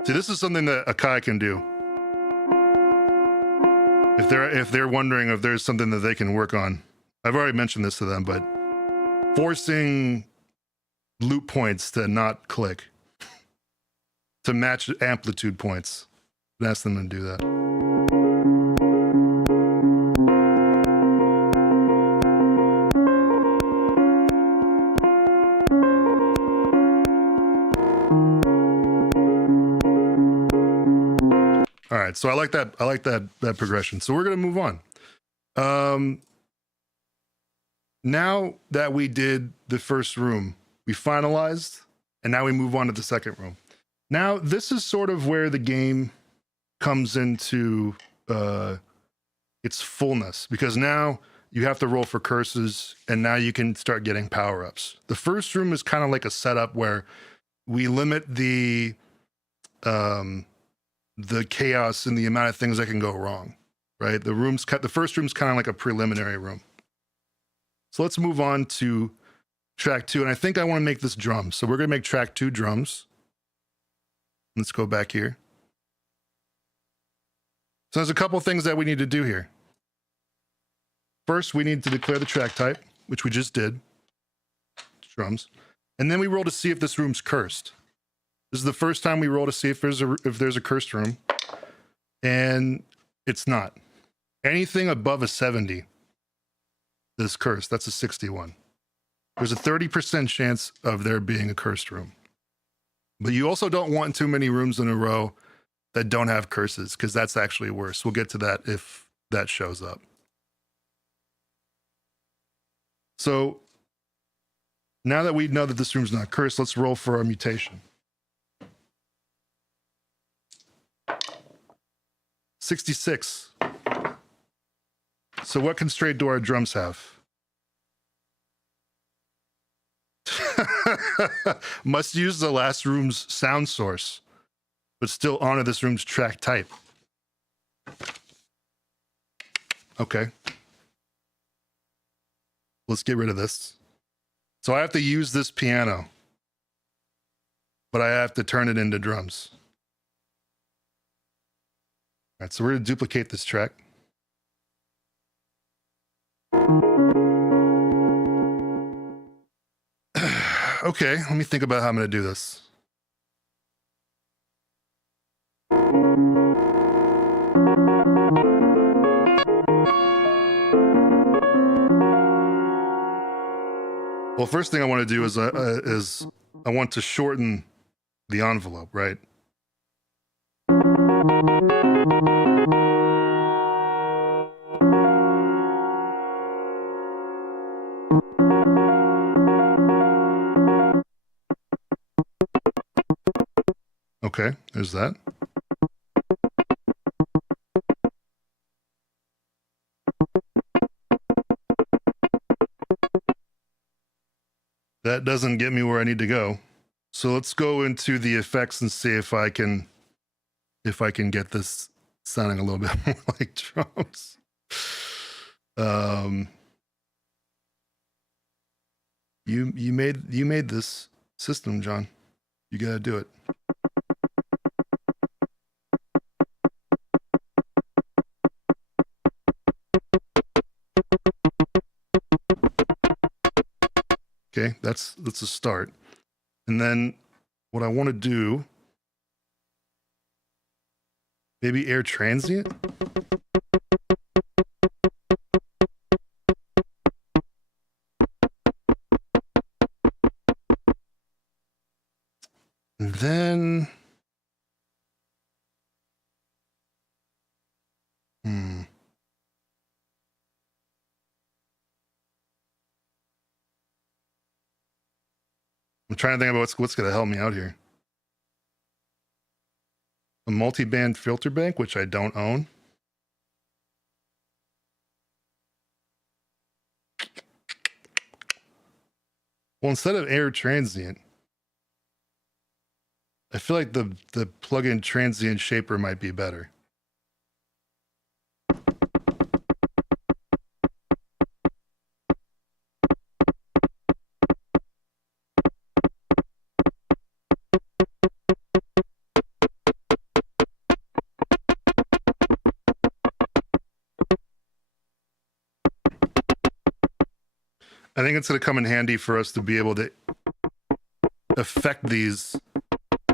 See, this is something that Akai can do. If they're wondering if there's something that they can work on. I've already mentioned this to them, but forcing loop points to not click, to match amplitude points. Ask them to do that. All right, so I like that progression. So we're gonna move on. Now that we did the first room, we finalized, and now we move on to the second room. Now this is sort of where the game comes into its fullness, because now you have to roll for curses, and now you can start getting power-ups. The first room is kind of like a setup where we limit the chaos and the amount of things that can go wrong, right? The first room's kind of like a preliminary room. So let's move on to track 2. And I think I want to make this drums. So we're going to make track 2 drums. Let's go back here. So there's a couple things that we need to do here. First, we need to declare the track type, which we just did. Drums. And then we roll to see if this room's cursed. This is the first time we roll to see if there's a cursed room, and it's not. Anything above a 70 is cursed. That's a 61. There's a 30% chance of there being a cursed room. But you also don't want too many rooms in a row that don't have curses, because that's actually worse. We'll get to that if that shows up. So now that we know that this room's not cursed, let's roll for our mutation. 66. So what constraint do our drums have? Must use the last room's sound source, but still honor this room's track type. Okay. Let's get rid of this. So I have to use this piano, but I have to turn it into drums. All right, so we're going to duplicate this track. Okay, let me think about how I'm going to do this. Well, first thing I want to do is I want to shorten the envelope, right? Okay, there's that. That doesn't get me where I need to go. So let's go into the effects and see if I can get this sounding a little bit more like drums. You made this system, John. You gotta do it. Okay, that's a start. And then what I want to do, maybe air transient. And then, I'm trying to think about what's going to help me out here. A multi-band filter bank, which I don't own. Well, instead of air transient, I feel like the plugin transient shaper might be better. I think it's going to come in handy for us to be able to affect these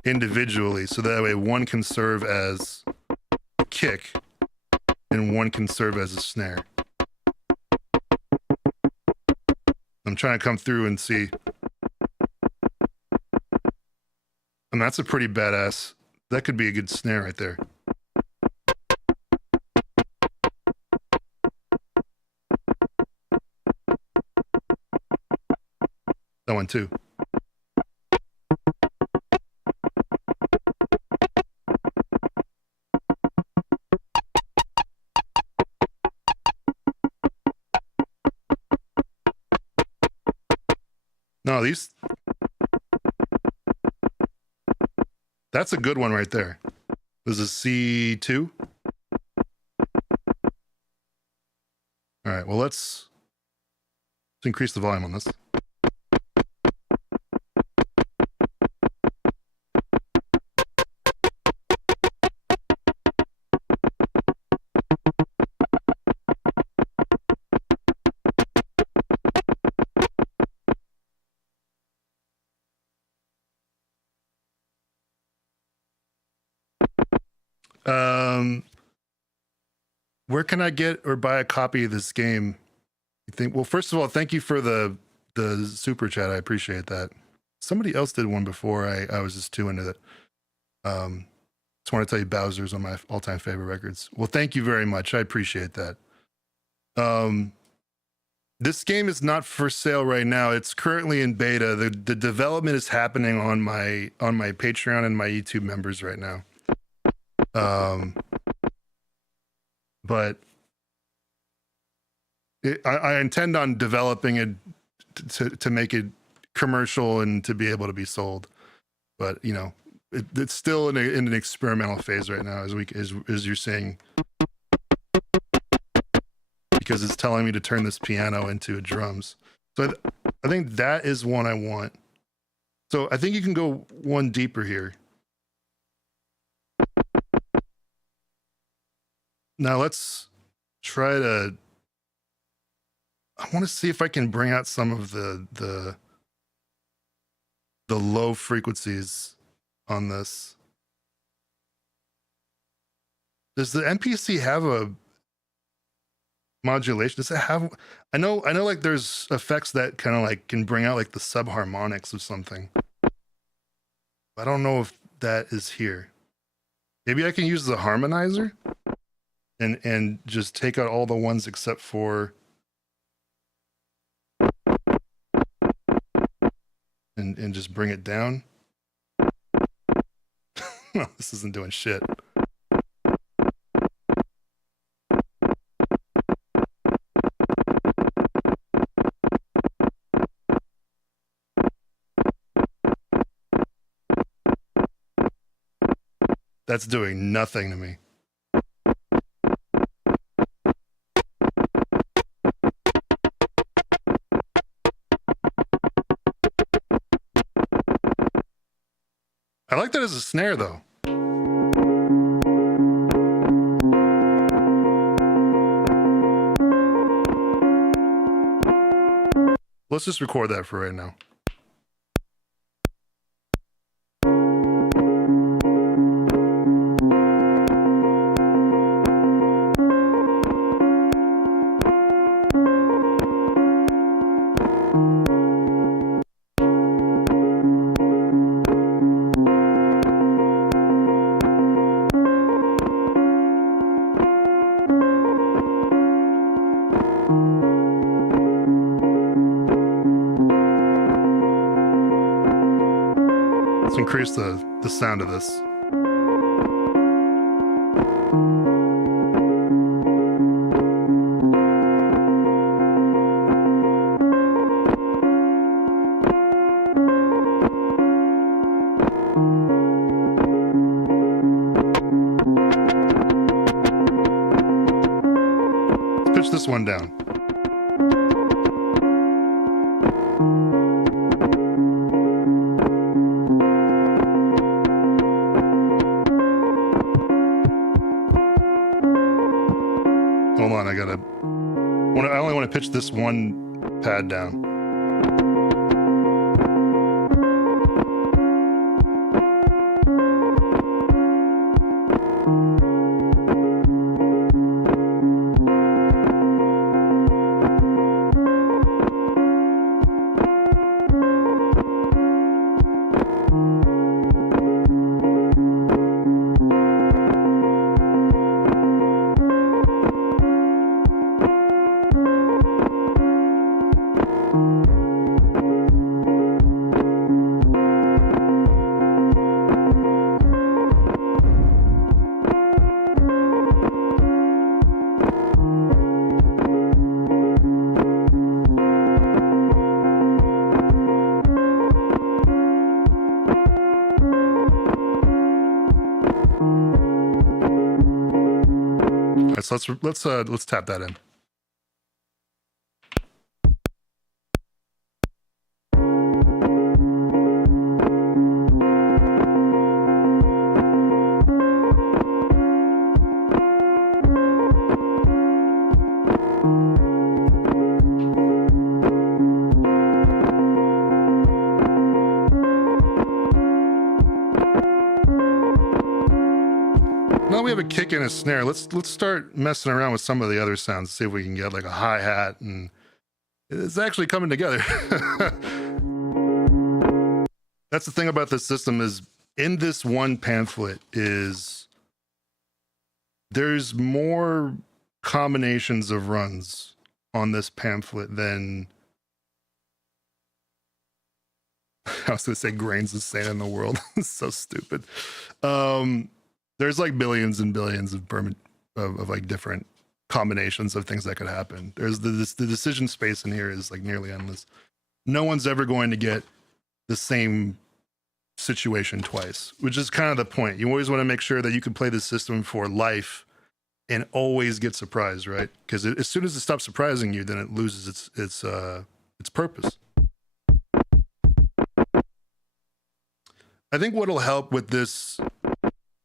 individually, so that way one can serve as a kick and one can serve as a snare. I'm trying to come through and see. And that's a pretty badass. That could be a good snare right there. That one too. No, these... That's a good one right there. This is C2. All right, well, let's increase the volume on this. Where can I get or buy a copy of this game? You think? Well, first of all, thank you for the super chat. I appreciate that. Somebody else did one before. I was just too into it. Just want to tell you, Bowser's one of my all-time favorite records. Well, thank you very much. I appreciate that. This game is not for sale right now. It's currently in beta. The development is happening on my Patreon and my YouTube members right now. But I intend on developing it to make it commercial and to be able to be sold. But you know, it's still in an experimental phase right now, as you're saying, because it's telling me to turn this piano into drums. So I think that is one I want. So I think you can go one deeper here. Now let's try to... I want to see if I can bring out some of the low frequencies on this. Does the MPC have a modulation? Does it have... I know like there's effects that kind of like can bring out like the subharmonics of something. I don't know if that is here. Maybe I can use the harmonizer and just take out all the ones except for... and just bring it down. No, this isn't doing shit. That's doing nothing to me. I like that as a snare, though. Let's just record that for right now. Let's increase the sound of this. Let's pitch this one down. Hold on, I only want to pitch this one pad down. So let's tap that in. Now we have a kick and a snare. Let's start messing around with some of the other sounds. See if we can get like a hi-hat, and it's actually coming together. That's the thing about this system is in this one pamphlet is there's more combinations of runs on this pamphlet than I was gonna say grains of sand in the world. It's so stupid. There's like billions and billions of like different combinations of things that could happen. There's the decision space in here is like nearly endless. No one's ever going to get the same situation twice, which is kind of the point. You always want to make sure that you can play the system for life and always get surprised, right? Because as soon as it stops surprising you, then it loses its purpose. I think what'll help with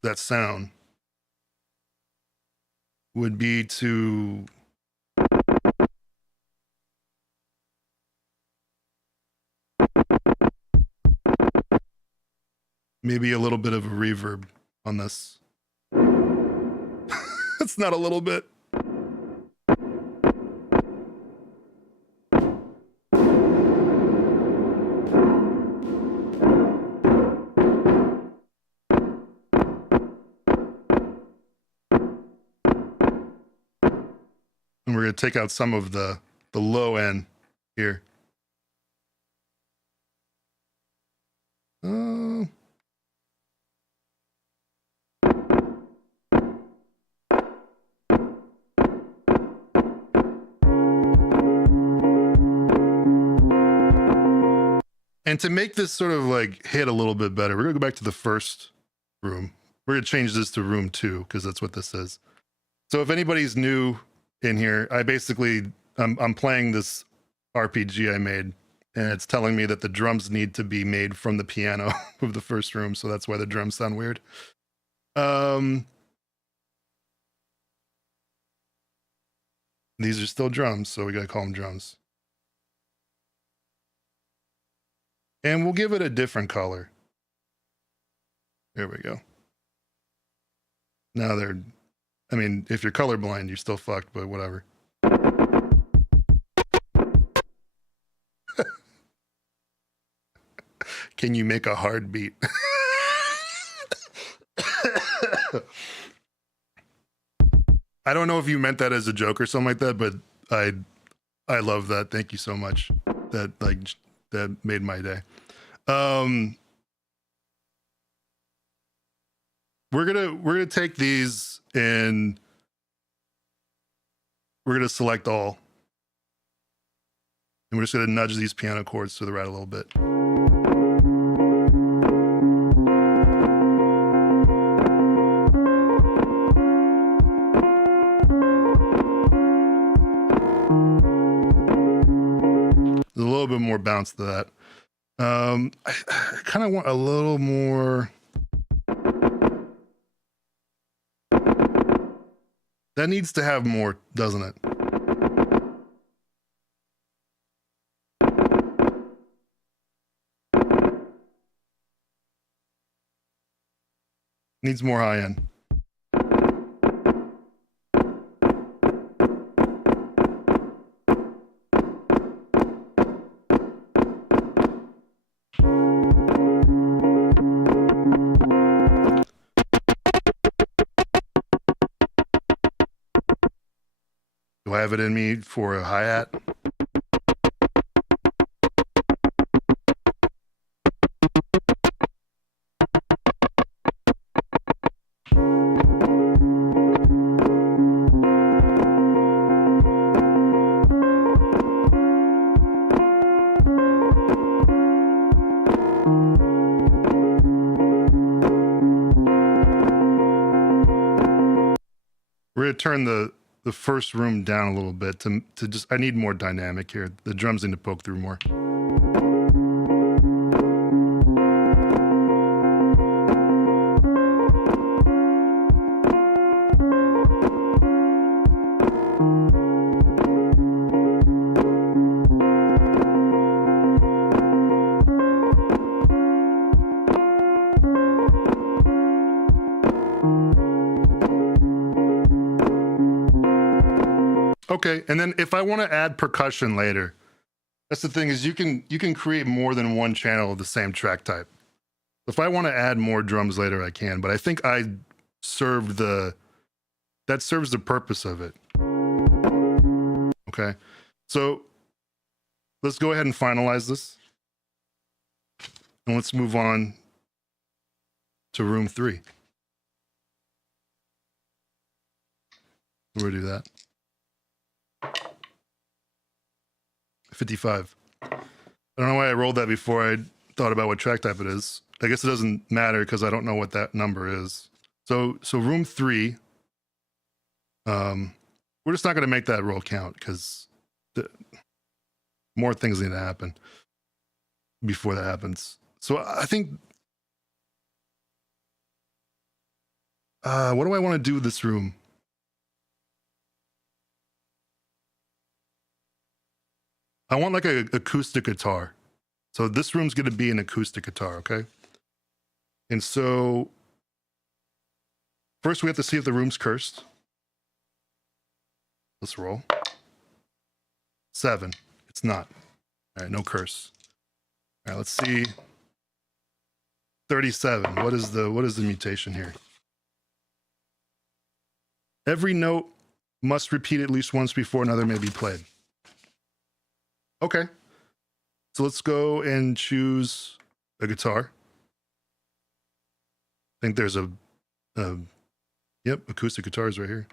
that sound would be to maybe a little bit of a reverb on this. It's not a little bit. And we're going to take out some of the low end here. And to make this sort of like hit a little bit better, we're going to go back to the first room. We're going to change this to room 2 because that's what this is. So if anybody's new in here, I'm playing this RPG I made, and it's telling me that the drums need to be made from the piano of the first room, so that's why the drums sound weird. These are still drums, so we gotta call them drums. And we'll give it a different color. There we go. Now I mean, if you're colorblind, you're still fucked, but whatever. Can you make a hard beat? I don't know if you meant that as a joke or something like that, but I love that. Thank you so much. That made my day. We're gonna take these and we're gonna select all, and we're just gonna nudge these piano chords to the right a little bit. There's a little bit more bounce to that. I kind of want a little more. That needs to have more, doesn't it? Needs more high end. Do I have it in me for a hi-hat? We're gonna turn the first room down a little bit to just, I need more dynamic here. The drums need to poke through more. Okay, and then if I want to add percussion later, that's the thing, is you can create more than one channel of the same track type. If I want to add more drums later, I can, but I think that serves the purpose of it. Okay, so let's go ahead and finalize this, and let's move on to room 3. We'll do that. 55. I don't know why I rolled that before I thought about what track type it is. I guess it doesn't matter because I don't know what that number is. So room 3, we're just not going to make that roll count because more things need to happen before that happens. So I think, what do I want to do with this room? I want like an acoustic guitar. So this room's going to be an acoustic guitar, okay? And so first we have to see if the room's cursed. Let's roll. 7. It's not. All right, no curse. All right, let's see. 37. What is the mutation here? Every note must repeat at least once before another may be played. Okay. So let's go and choose a guitar. I think there's yep, acoustic guitars right here.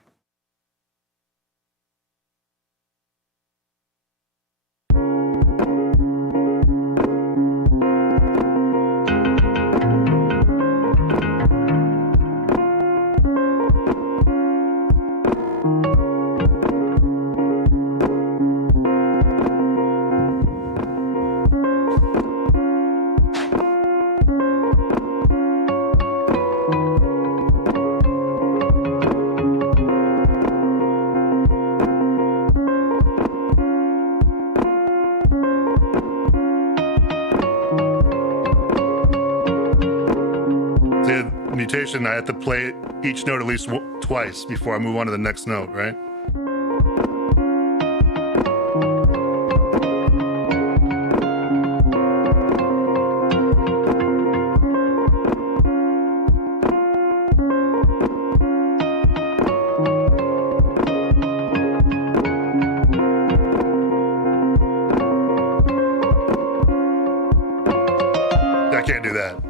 The mutation, I have to play each note at least twice before I move on to the next note, right? I can't do that.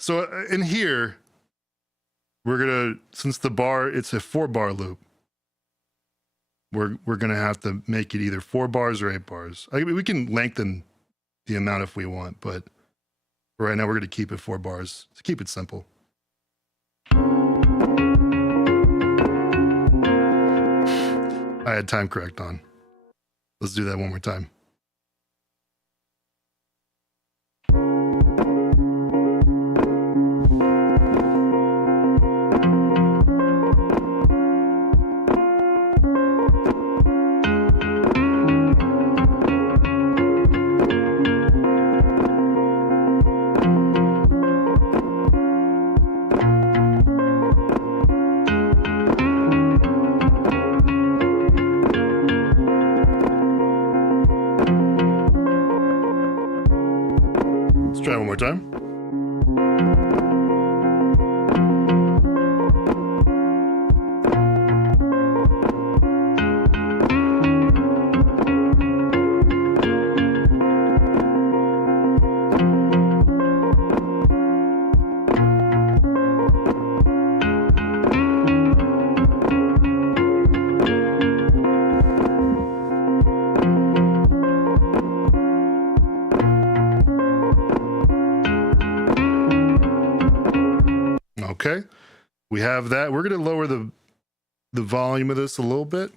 So in here, we're gonna, since the bar, it's a 4-bar loop. We're gonna have to make it either 4 bars or 8 bars. I mean, we can lengthen the amount if we want, but for right now we're gonna keep it 4 bars to keep it simple. I had time correct on. Let's do that one more time. Try one more time. Okay, we have that. We're going to lower the volume of this a little bit.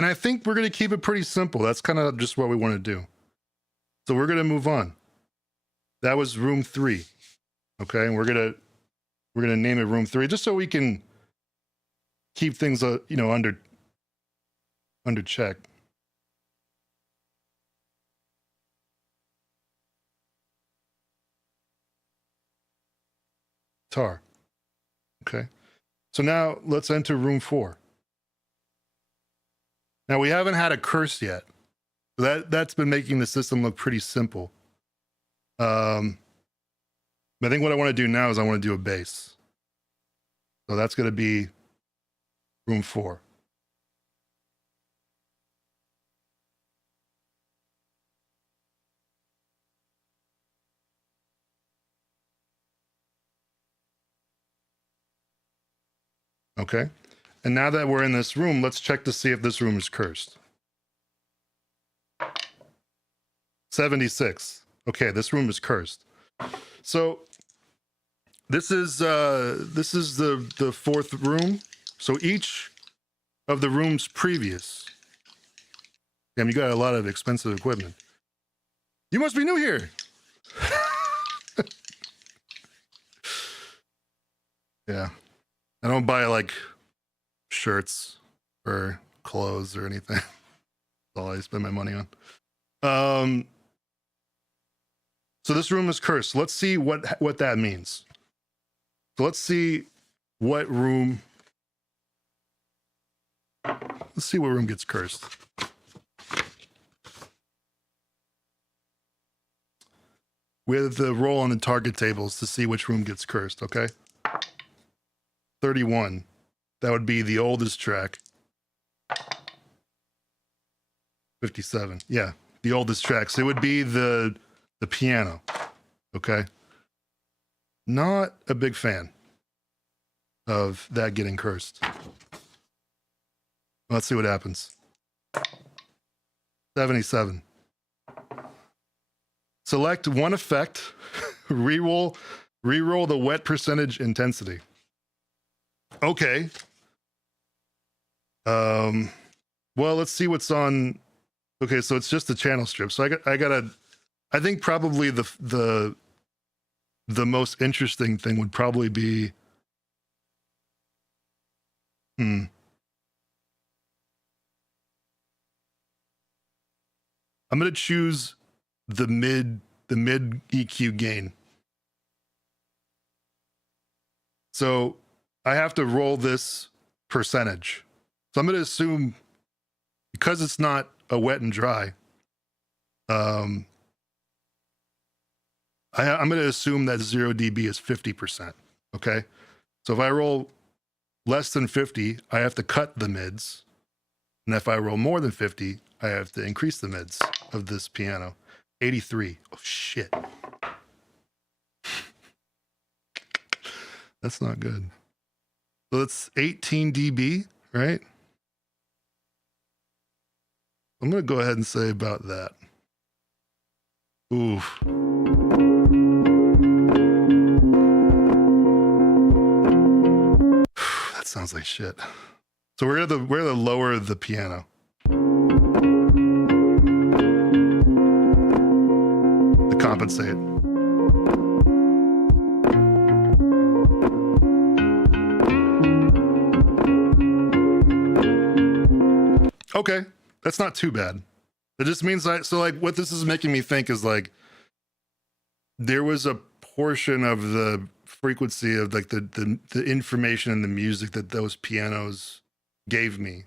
And I think we're going to keep it pretty simple. That's kind of just what we want to do. So we're going to move on. That was room 3. Okay, and we're going to name it room 3 just so we can keep things under check. Tar. Okay. So now let's enter room 4. Now we haven't had a curse yet. That's been making the system look pretty simple. I think what I want to do now is I want to do a base. So that's going to be room 4. Okay. And now that we're in this room, let's check to see if this room is cursed. 76. Okay, this room is cursed. So this is the 4th room. So each of the rooms previous. Damn, you got a lot of expensive equipment. You must be new here. Yeah. I don't buy like shirts or clothes or anything. That's all I spend my money on. So this room is cursed. Let's see what that means. So let's see what room. Let's see what room gets cursed. With the roll on the target tables to see which room gets cursed, okay? 31. That would be the oldest track. 57. Yeah, the oldest track. So it would be the piano. Okay. Not a big fan of that getting cursed. Let's see what happens. 77. Select one effect. Reroll the wet percentage intensity. Okay. Well, let's see what's on. Okay, so it's just a channel strip. So I think probably the most interesting thing would probably be I'm going to choose the mid EQ gain. So I have to roll this percentage. So I'm going to assume, because it's not a wet and dry, I'm going to assume that 0 dB is 50%. Okay. So if I roll less than 50, I have to cut the mids. And if I roll more than 50, I have to increase the mids of this piano. 83. Oh, shit. That's not good. So it's 18 dB, right? I'm going to go ahead and say about that. Oof. That sounds like shit. So we're gonna lower the piano. To compensate. Okay, that's not too bad. It just means what this is making me think is like there was a portion of the frequency of like the information and the music that those pianos gave me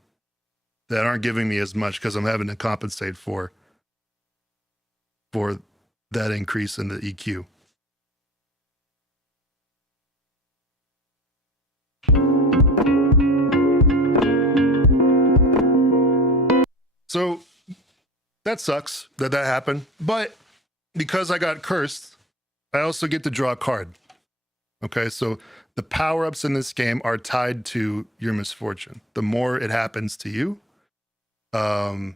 that aren't giving me as much because I'm having to compensate for that increase in the EQ. So that sucks that happened, but because I got cursed, I also get to draw a card. Okay, so the power-ups in this game are tied to your misfortune. The more it happens to you, the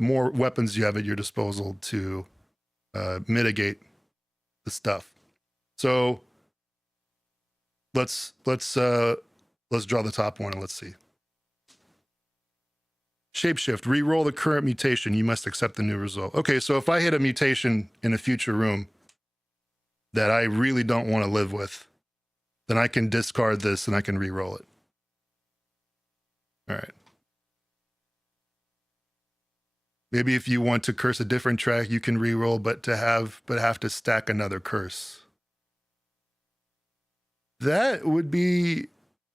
more weapons you have at your disposal to mitigate the stuff. So let's draw the top one and let's see. Shapeshift, re-roll the current mutation. You must accept the new result. Okay, so if I hit a mutation in a future room that I really don't want to live with, then I can discard this and I can re-roll it. All right. Maybe if you want to curse a different track, you can re-roll, but have to stack another curse. That would be,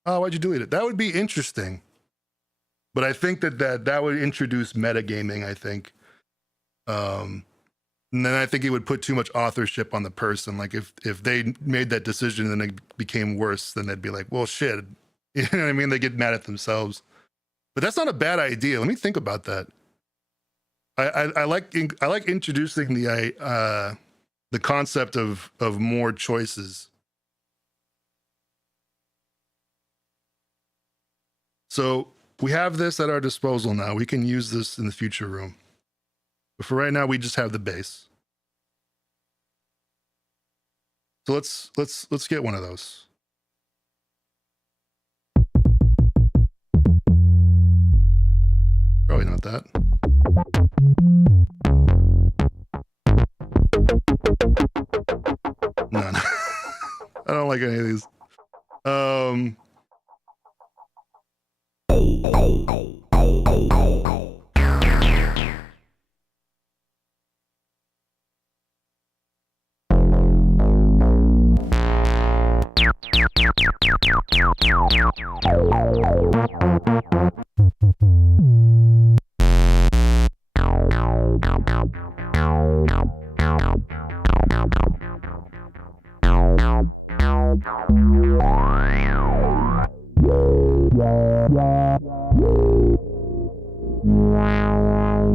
oh, why'd you delete it? That would be interesting. But I think that would introduce metagaming, I think. And then I think it would put too much authorship on the person. Like if they made that decision and it became worse, then they'd be like, well, shit. You know what I mean? They get mad at themselves. But that's not a bad idea. Let me think about that. I like introducing the concept of more choices. So we have this at our disposal now. We can use this in the future room. But for right now, we just have the base. So let's get one of those. Probably not that. None. I don't like any of these.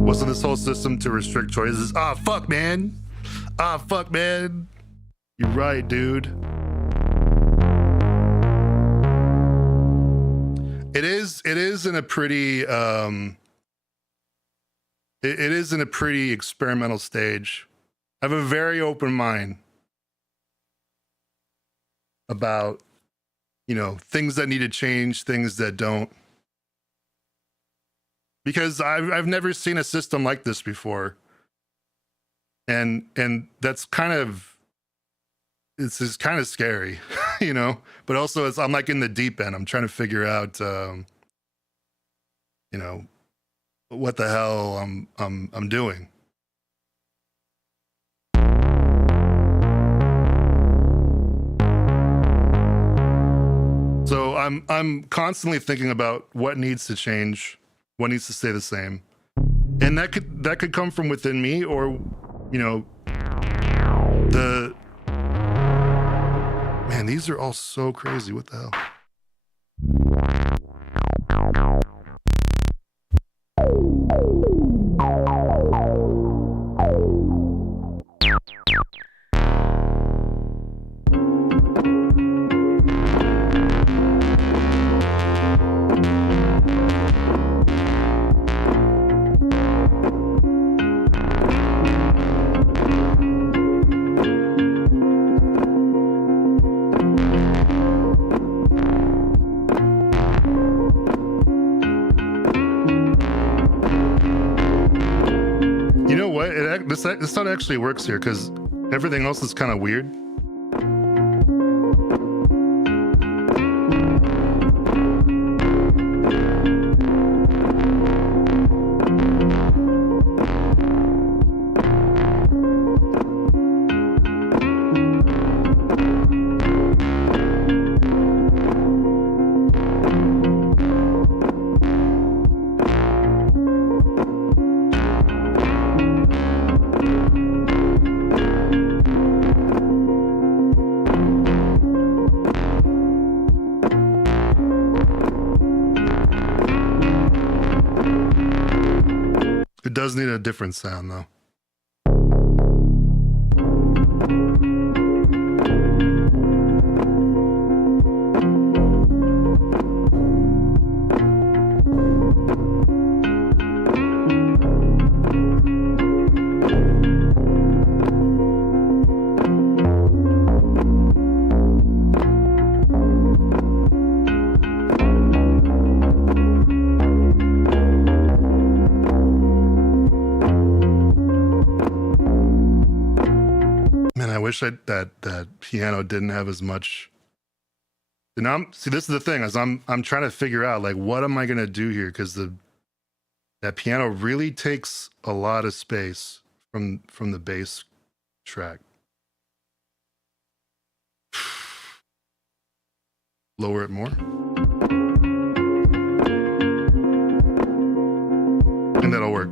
Wasn't this whole system to restrict choices? Ah, fuck, man. Ah, fuck, man. You're right, dude. It is in a pretty it is in a pretty experimental stage. I have a very open mind about, you know, things that need to change, things that don't. Because I've never seen a system like this before. And that's kind of, it's just kind of scary, you know, but also I'm like in the deep end. I'm trying to figure out, you know, what the hell I'm doing. So I'm constantly thinking about what needs to change, what needs to stay the same. And that could come from within me, or, you know, man, these are all so crazy. What the hell? This thought actually works here because everything else is kind of weird. It does need a different sound, though. I wish that piano didn't have as much. And see, this is the thing, is I'm trying to figure out, like, what am I gonna do here? Because the That piano really takes a lot of space from the bass track. Lower it more. And that'll work.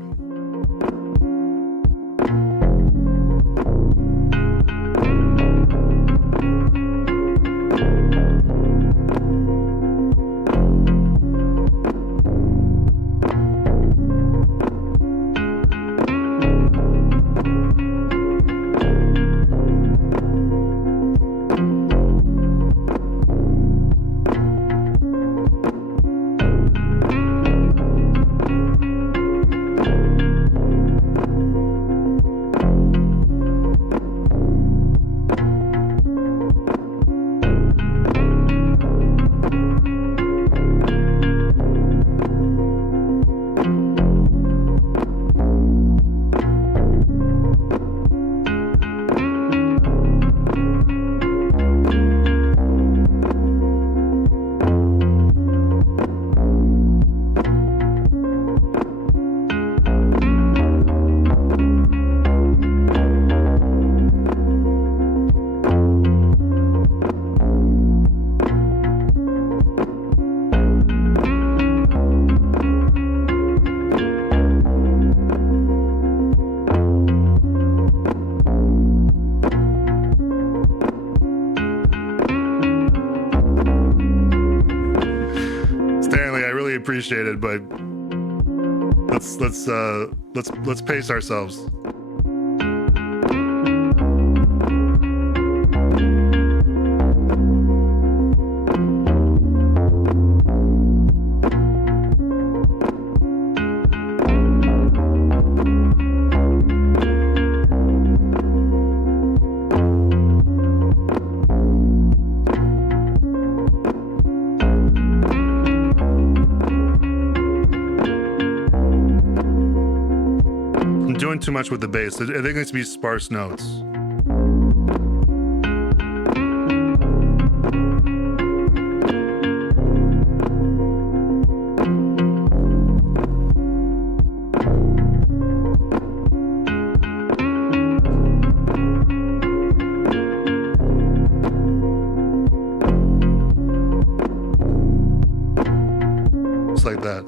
Appreciate it, but let's pace ourselves. Too much with the bass. I think it needs to be sparse notes. Just like that.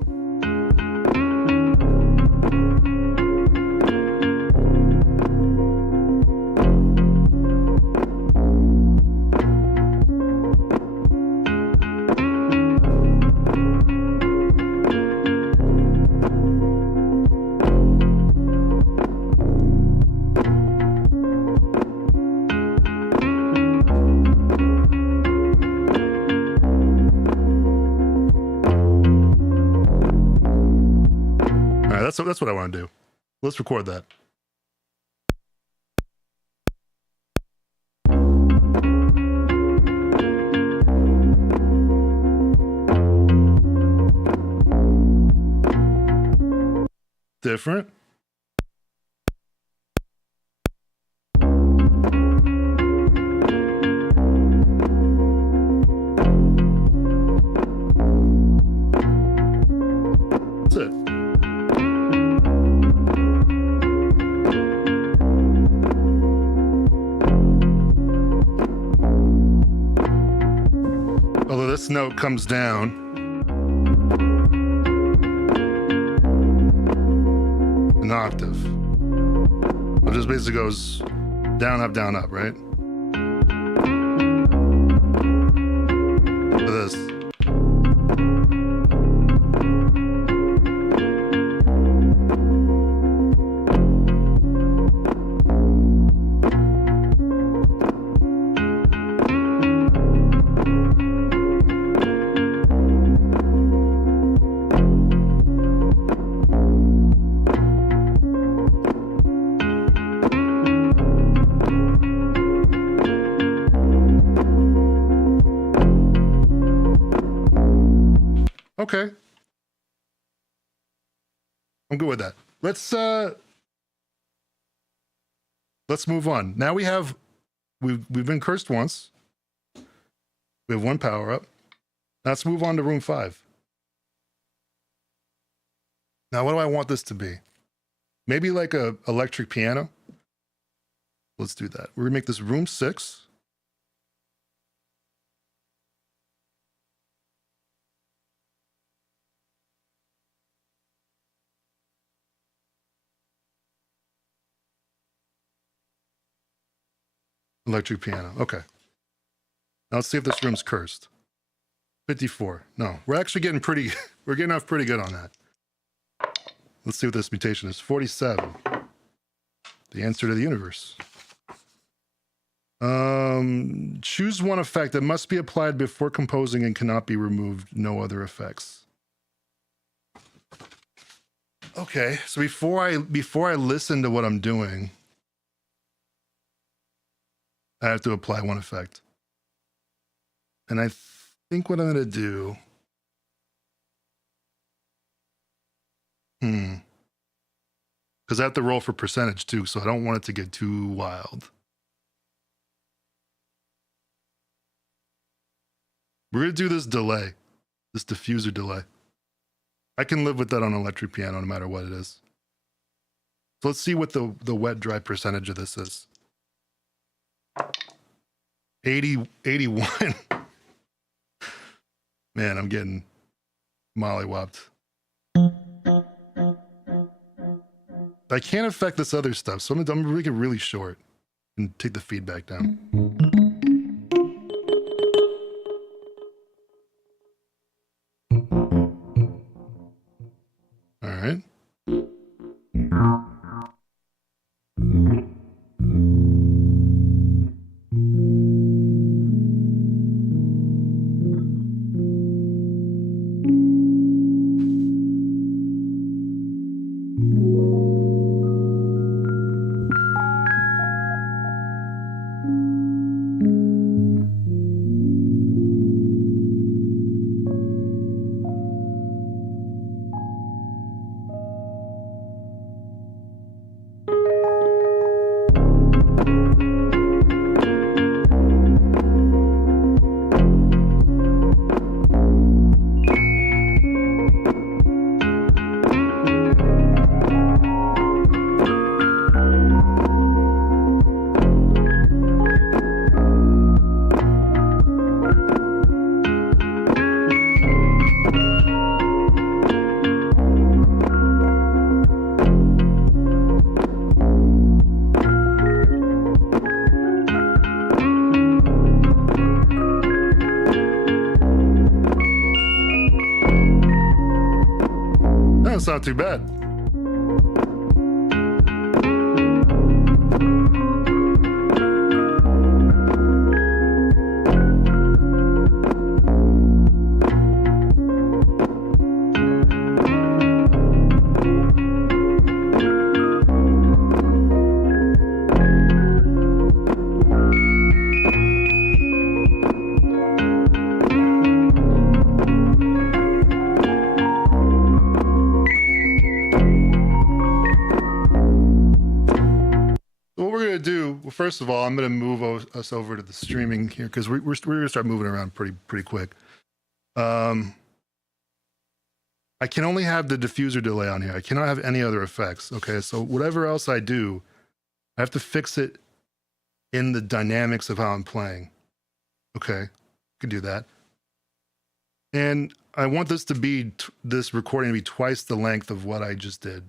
That's what I want to do. Let's record that. Different. That's it. Although this note comes down, an octave. It just basically goes down, up, right? For this. Okay. I'm good with that. Let's move on. Now we've been cursed once. We have one power up. Let's move on to room 5. Now, what do I want this to be? Maybe like a electric piano. Let's do that. We're gonna make this room 6. Electric piano. Okay. Now let's see if this room's cursed. 54. No, we're actually getting pretty, we're getting off pretty good on that. Let's see what this mutation is. 47. The answer to the universe. Choose one effect that must be applied before composing and cannot be removed. No other effects. Okay, so before I listen to what I'm doing, I have to apply one effect. And I think what I'm going to do... Because I have to roll for percentage too, so I don't want it to get too wild. We're going to do this delay, this diffuser delay. I can live with that on an electric piano no matter what it is. So let's see what the wet dry percentage of this is. 81. Man, I'm getting mollywopped. I can't affect this other stuff, so I'm gonna make it really short and take the feedback down. All right. That's not too bad. First of all, I'm going to move us over to the streaming here because we're going to start moving around pretty quick. I can only have the diffuser delay on here. I cannot have any other effects. Okay, so whatever else I do, I have to fix it in the dynamics of how I'm playing. Okay, I can do that. And I want this to be this recording to be twice the length of what I just did.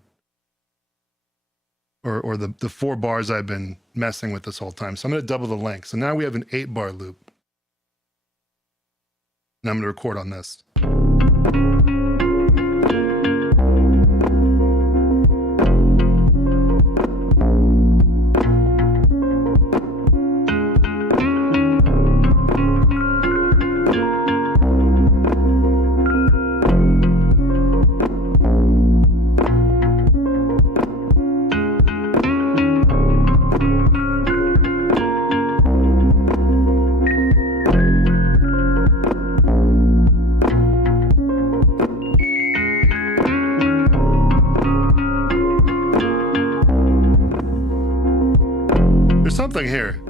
Or the 4 bars I've been messing with this whole time. So I'm going to double the length. So now we have an 8-bar loop. And I'm going to record on this. Something here.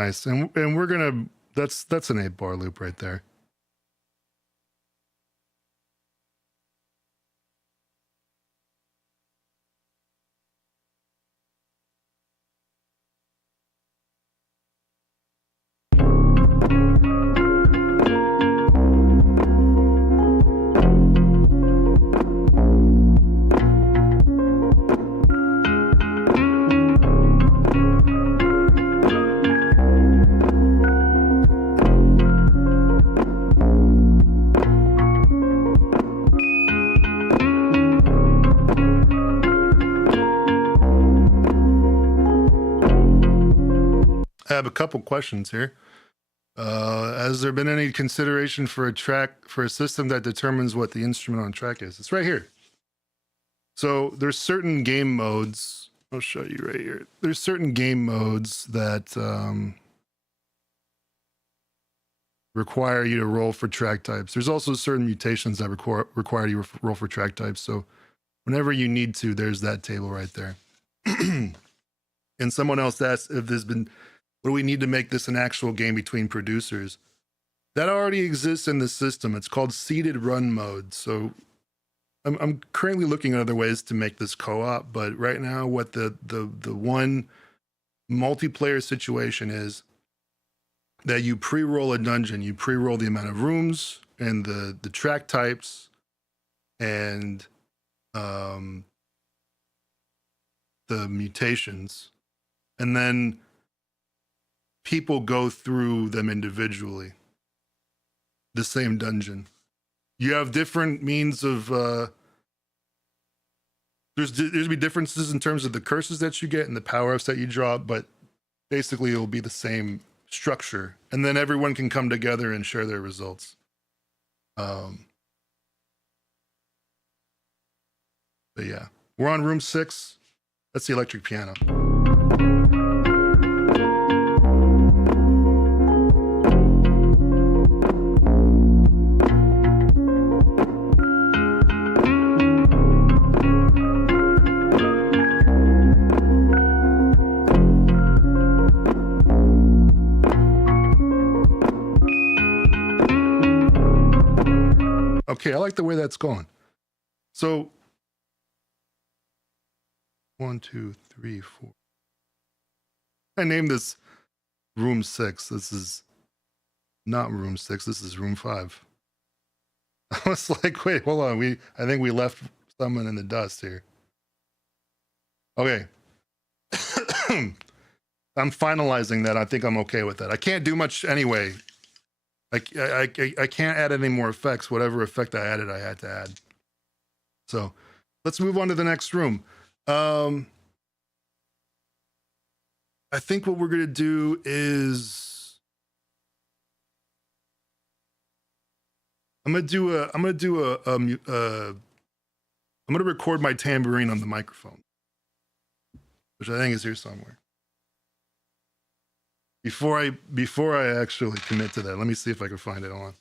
nice. And we're gonna that's an 8-bar loop right there. I have a couple questions here. Has there been any consideration for a system that determines what the instrument on track is? It's right here. So there's certain game modes. I'll show you right here. There's certain game modes that require you to roll for track types. There's also certain mutations that require you to roll for track types. So whenever you need to, there's that table right there. And someone else asked if there's been, what do we need to make this an actual game between producers? That already exists in the system. It's called seeded run mode. So I'm currently looking at other ways to make this co-op, but right now what the one multiplayer situation is that you pre-roll a dungeon, you pre-roll the amount of rooms and the track types and the mutations, and then people go through them individually. The same dungeon. You have different means of there's be differences in terms of the curses that you get and the power-ups that you draw, but basically it'll be the same structure, and then everyone can come together and share their results. But yeah, we're on room 6. That's the electric piano. Okay, I like the way that's going. So 1, 2, 3, 4. I named this room 6. This is not room 6. This is room 5. I was like, wait, hold on. I think we left someone in the dust here. Okay. I'm finalizing that. I think I'm okay with that. I can't do much anyway. I can't add any more effects. Whatever effect I added, I had to add. So let's move on to the next room. I think what we're gonna do is I'm gonna record my tambourine on the microphone, which I think is here somewhere. Before I actually commit to that, let me see if I can find it. Hold on.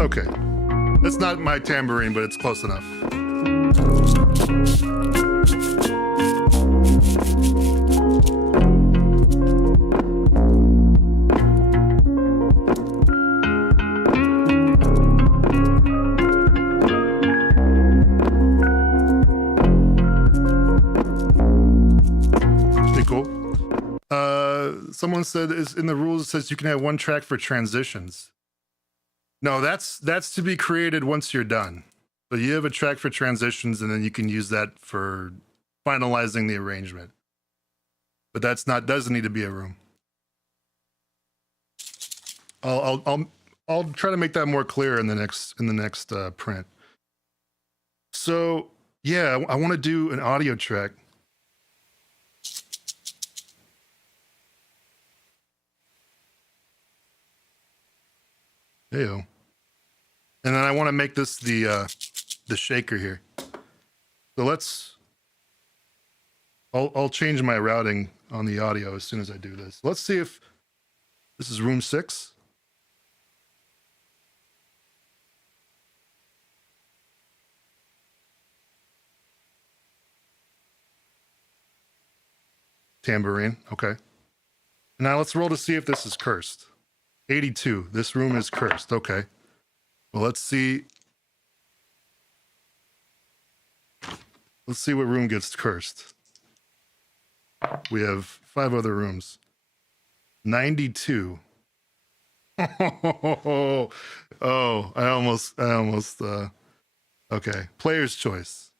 Okay, that's not my tambourine, but it's close enough. Someone said is in the rules it says you can have one track for transitions. No, that's to be created once you're done. So you have a track for transitions, and then you can use that for finalizing the arrangement. But doesn't need to be a room. I'll try to make that more clear in the next print. So yeah, I want to do an audio track. Ew. And then I want to make this the shaker here. So let's I'll change my routing on the audio as soon as I do this. Let's see if this is room 6. Tambourine. Okay. Now let's roll to see if this is cursed. 82. This room is cursed. Okay. Well, let's see. Let's see what room gets cursed. We have 5 other rooms. 92. Oh, I almost, okay. Player's choice.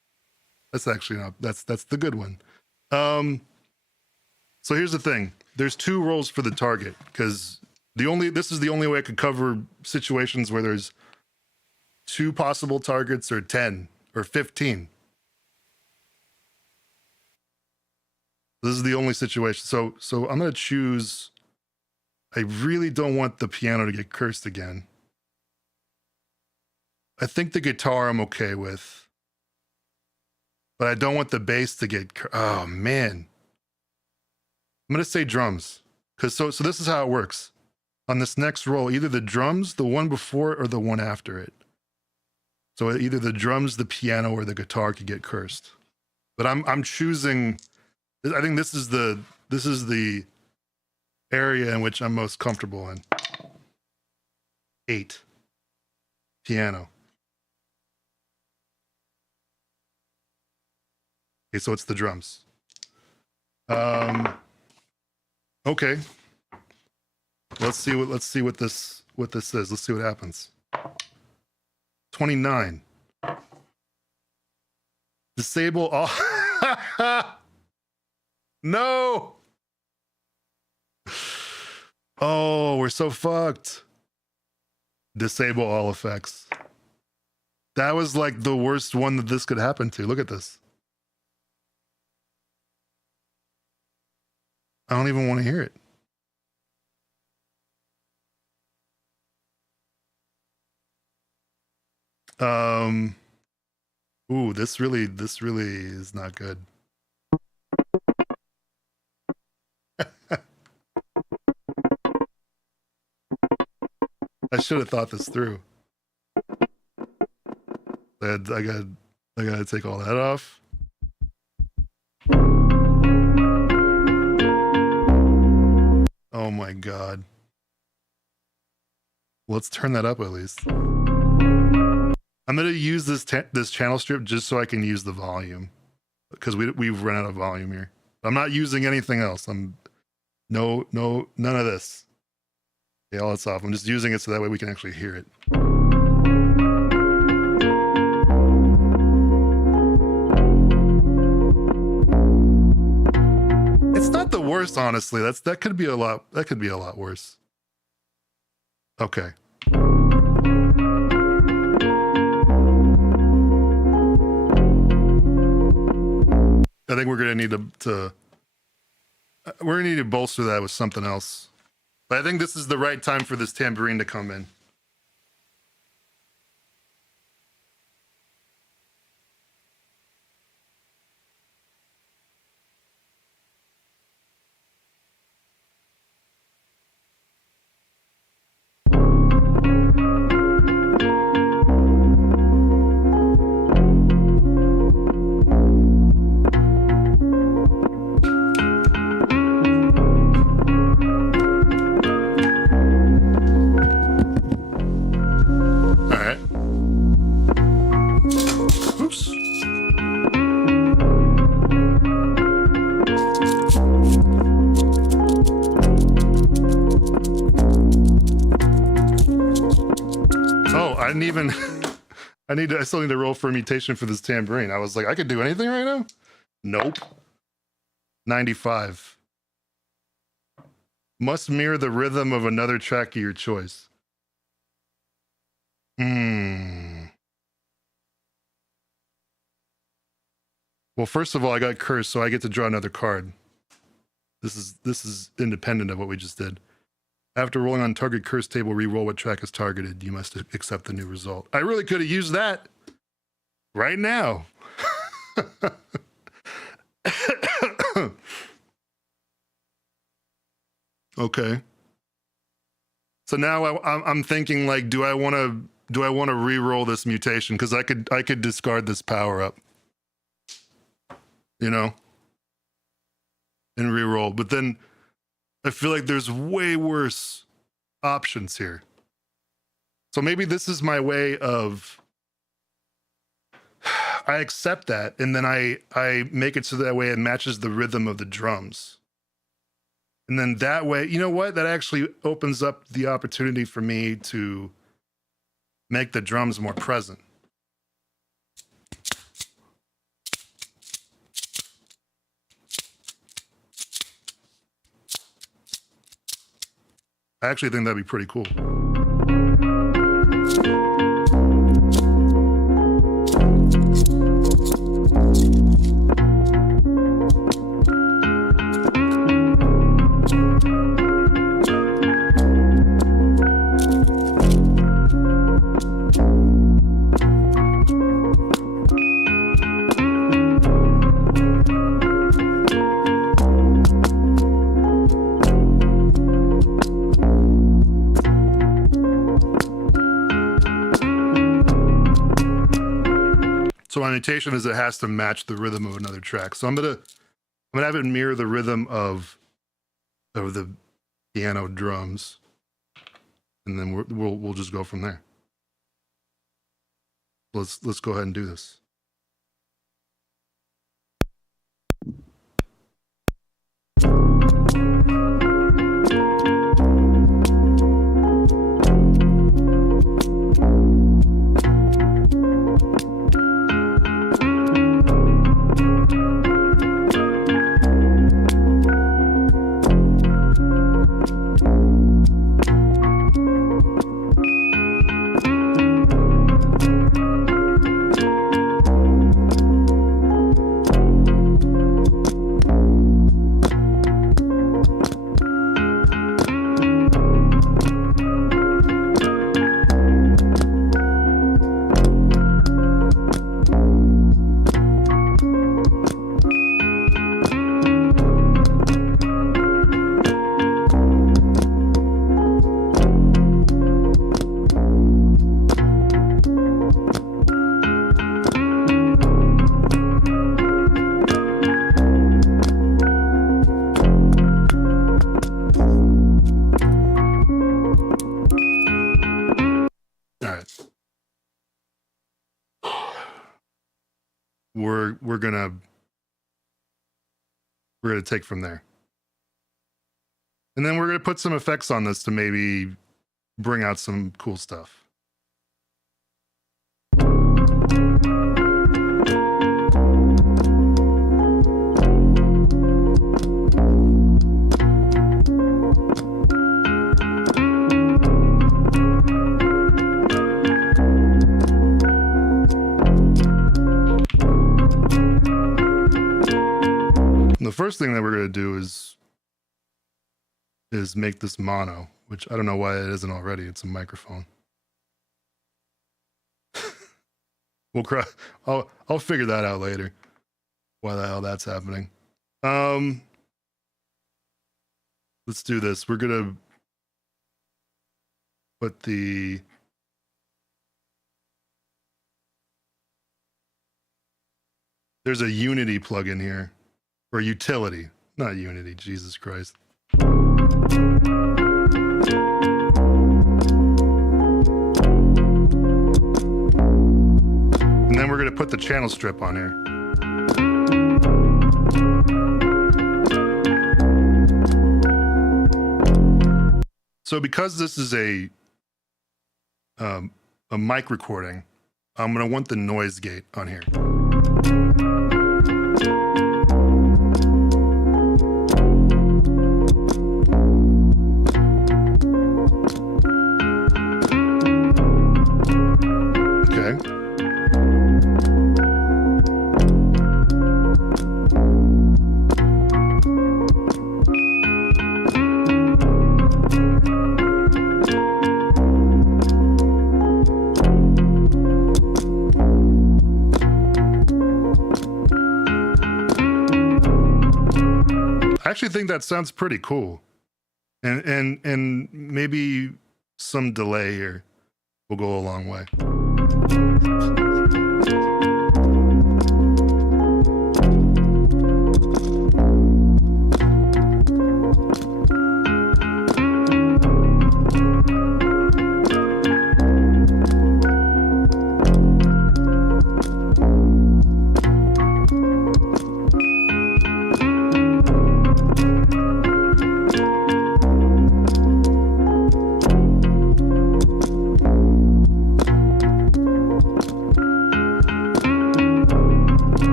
That's actually not, that's the good one. So here's the thing. There's 2 rolls for the target, because this is the only way I could cover situations where there's 2 possible targets or 10 or 15. This is the only situation. So I'm going to choose, I really don't want the piano to get cursed again. I think the guitar I'm okay with, but I don't want the bass to get, oh man. I'm going to say drums, because so this is how it works. On this next roll, either the drums, the one before it, or the one after it. So either the drums, the piano, or the guitar could get cursed. But I'm choosing, I think this is the area in which I'm most comfortable in. 8. Piano. Okay, so it's the drums. Okay. Let's see what this is. Let's see what happens. 29. Disable all. No. Oh, we're so fucked. Disable all effects. That was like the worst one that this could happen to. Look at this. I don't even want to hear it. Ooh, this really is not good. I should have thought this through. I gotta take all that off. Oh my god. Let's turn that up at least. I'm gonna use this channel strip just so I can use the volume, because we've run out of volume here. I'm not using anything else. None of this. Okay, all that's off. I'm just using it so that way we can actually hear it. It's not the worst, honestly. That could be a lot worse. Okay. I think we're gonna need to bolster that with something else. But I think this is the right time for this tambourine to come in. I still need to roll for a mutation for this tambourine. I was like, I could do anything right now? Nope. 95. Must mirror the rhythm of another track of your choice. Well, first of all, I got cursed, so I get to draw another card. This is independent of what we just did. After rolling on target curse table, re-roll what track is targeted. You must accept the new result. I really could have used that right now. Okay. So now I'm thinking, like, do I want to re-roll this mutation? Because I could discard this power up, you know, and re-roll. But then I feel like there's way worse options here. So maybe this is my way of, I accept that, and then I make it so that way it matches the rhythm of the drums. And then that way, you know what? That actually opens up the opportunity for me to make the drums more present. I actually think that'd be pretty cool. So my mutation is it has to match the rhythm of another track. So I'm gonna have it mirror the rhythm of the piano drums, and then we'll just go from there. Let's go ahead and do this. We're gonna take from there, and then we're gonna put some effects on this to maybe bring out some cool stuff. The first thing that we're going to do is make this mono, which I don't know why it isn't already. It's a microphone. I'll figure that out later. Why the hell that's happening? Let's do this. We're going to put there's a Unity plugin here. Or utility, not Unity, Jesus Christ. And then we're gonna put the channel strip on here. So because this is a mic recording, I'm gonna want the noise gate on here. I actually think that sounds pretty cool. And maybe some delay here will go a long way.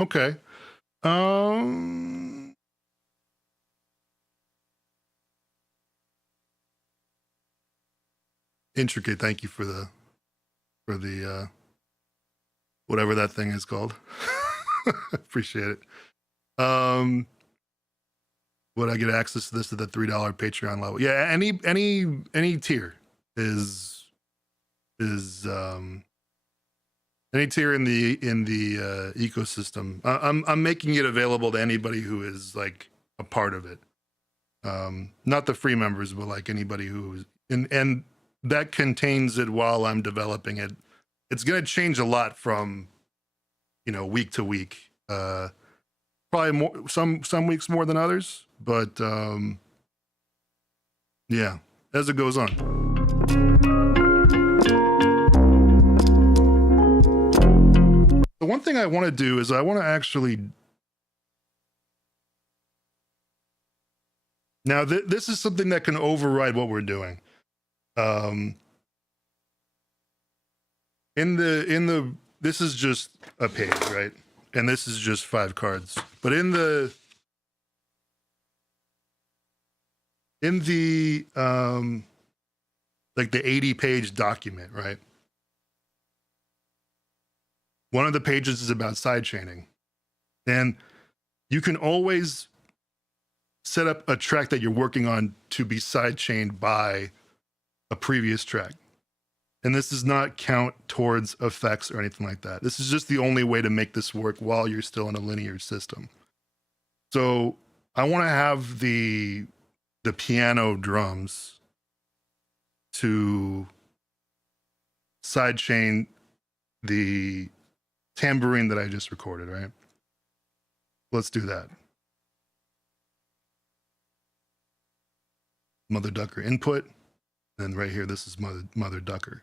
Okay. Intricate. Thank you for the whatever that thing is called. Appreciate it. Would I get access to this at the $3 Patreon level? Yeah, any tier is any tier in the ecosystem. I'm making it available to anybody who is like a part of it. Not the free members, but like anybody who's and that contains it while I'm developing it. It's gonna change a lot from week to week. Probably more some weeks more than others, but yeah, as it goes on. The one thing I want to do is I want to actually now this is something that can override what we're doing. In the this is just a page, right? And this is just 5 cards. But in the like the 80-page document, right? One of the pages is about sidechaining. And you can always set up a track that you're working on to be sidechained by a previous track. And this does not count towards effects or anything like that. This is just the only way to make this work while you're still in a linear system. So I want to have the piano drums to sidechain the tambourine that I just recorded, right? Let's do that. Mother Ducker input. And right here, this is Mother Ducker.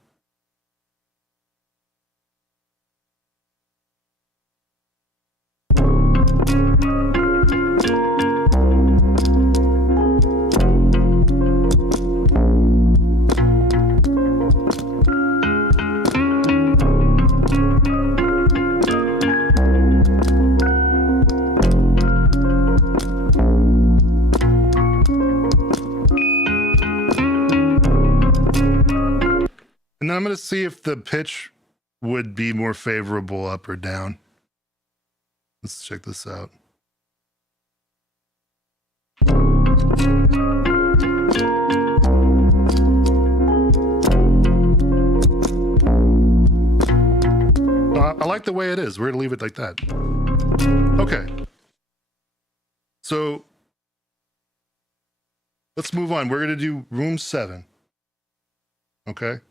And then I'm going to see if the pitch would be more favorable up or down. Let's check this out. I like the way it is. We're going to leave it like that. Okay. So let's move on. We're going to do room 7. Okay.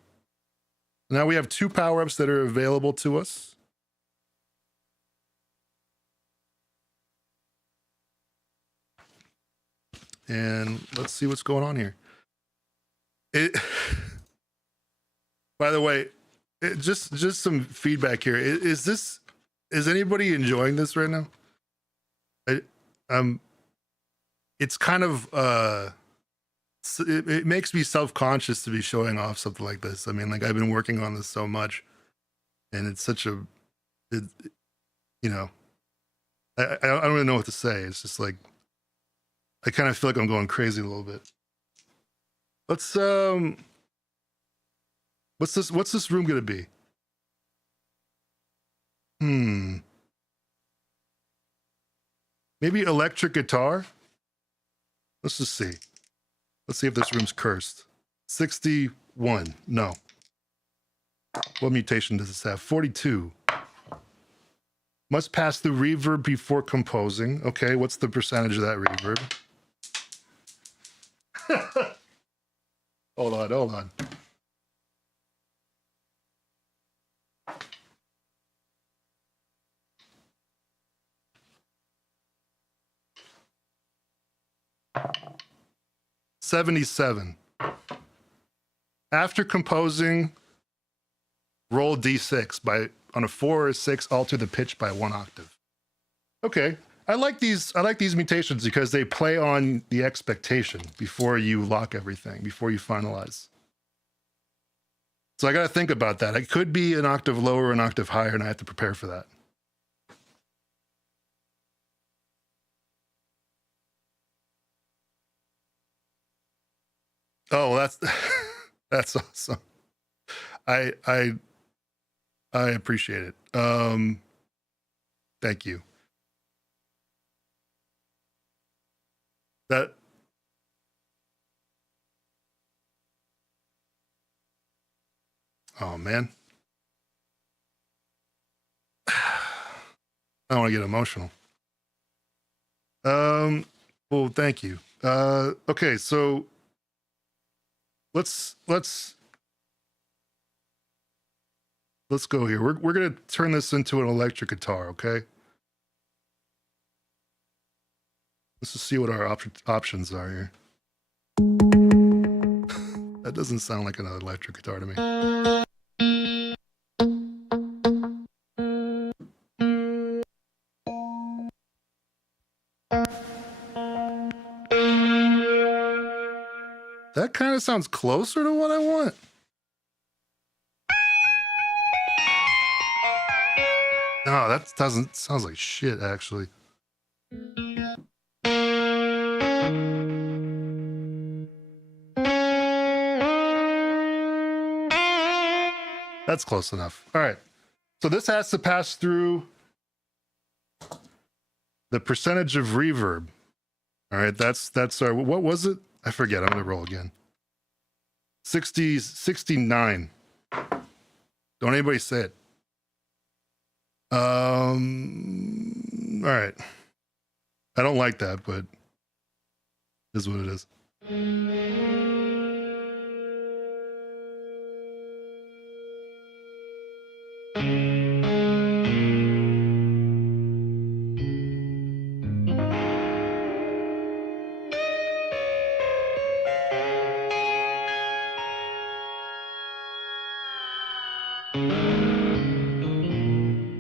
Now we have 2 power-ups that are available to us. And let's see what's going on here. By the way, just some feedback here. Is anybody enjoying this right now? It's kind of it makes me self-conscious to be showing off something like this. I mean, like I've been working on this so much, and it's such a, I don't really know what to say. It's just like I kind of feel like I'm going crazy a little bit. Let's what's this room gonna be? Maybe electric guitar. Let's just see. Let's see if this room's cursed. 61. No. What mutation does this have? 42. Must pass through reverb before composing. Okay, what's the percentage of that reverb? Hold on. $77. After composing, roll D6 on a 4 or 6, alter the pitch by 1 octave. Okay. I like these mutations because they play on the expectation before you lock everything, before you finalize. So I got to think about that. It could be an octave lower, an octave higher, and I have to prepare for that. Oh, that's awesome. I appreciate it. Thank you. That oh man. I don't want to get emotional. Well, thank you. Okay, so let's go here. We're gonna turn this into an electric guitar, okay? Let's just see what our options are here. That doesn't sound like an electric guitar to me. That kind of sounds closer to what I want. No, that sounds like shit, actually. That's close enough. All right. So this has to pass through the percentage of reverb. All right. That's our, what was it? I forget. I'm going to roll again. 69. Don't anybody say it. All right. I don't like that, but it is what it is.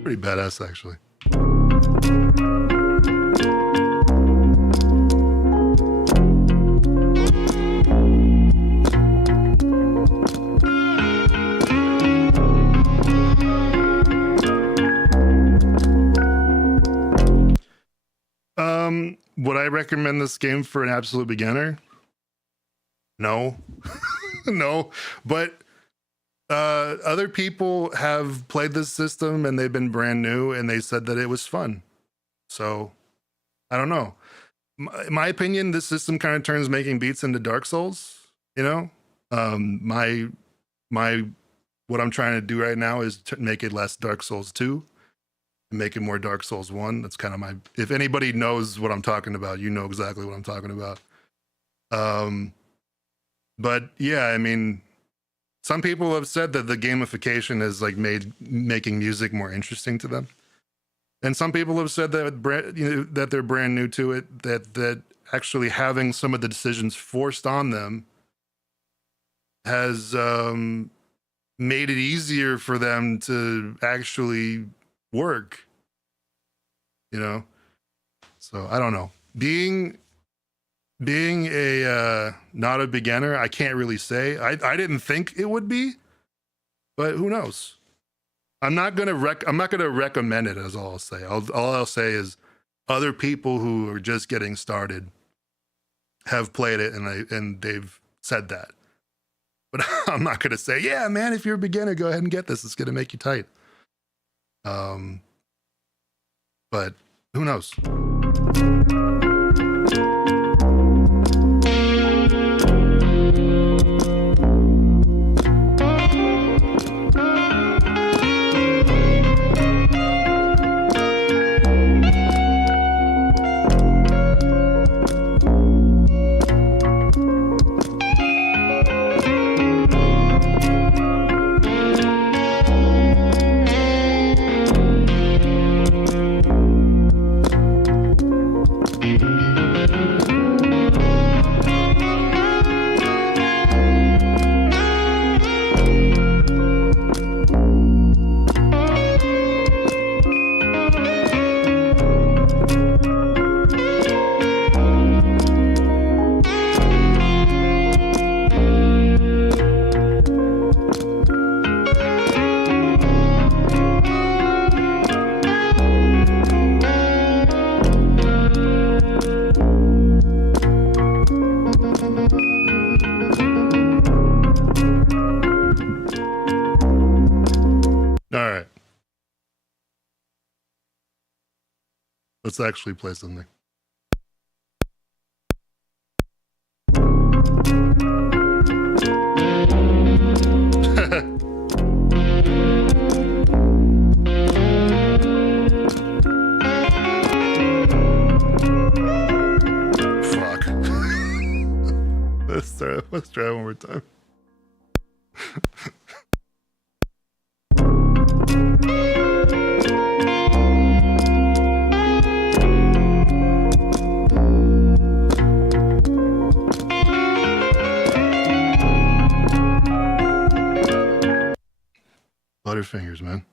Pretty badass, actually. Would I recommend this game for an absolute beginner? No. No, but other people have played this system and they've been brand new and they said that it was fun. So I don't know. In my opinion, this system kind of turns making beats into Dark Souls, you know? What I'm trying to do right now is to make it less Dark Souls 2 and make it more Dark Souls 1. That's kind of if anybody knows what I'm talking about, you know exactly what I'm talking about. But yeah, I mean, some people have said that the gamification has like made making music more interesting to them. And some people have said that that they're brand new to it, that actually having some of the decisions forced on them has made it easier for them to actually work, you know? So I don't know. Being a not a beginner, I can't really say. I didn't think it would be, but who knows? I'm not gonna recommend it. Is all I'll say. All I'll say is other people who are just getting started have played it and they've said that. But I'm not gonna say, yeah, man, if you're a beginner, go ahead and get this. It's gonna make you tight. But who knows? Let's actually play something. Fuck. Let's try one more time. Butterfingers, man.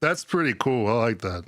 That's pretty cool. I like that.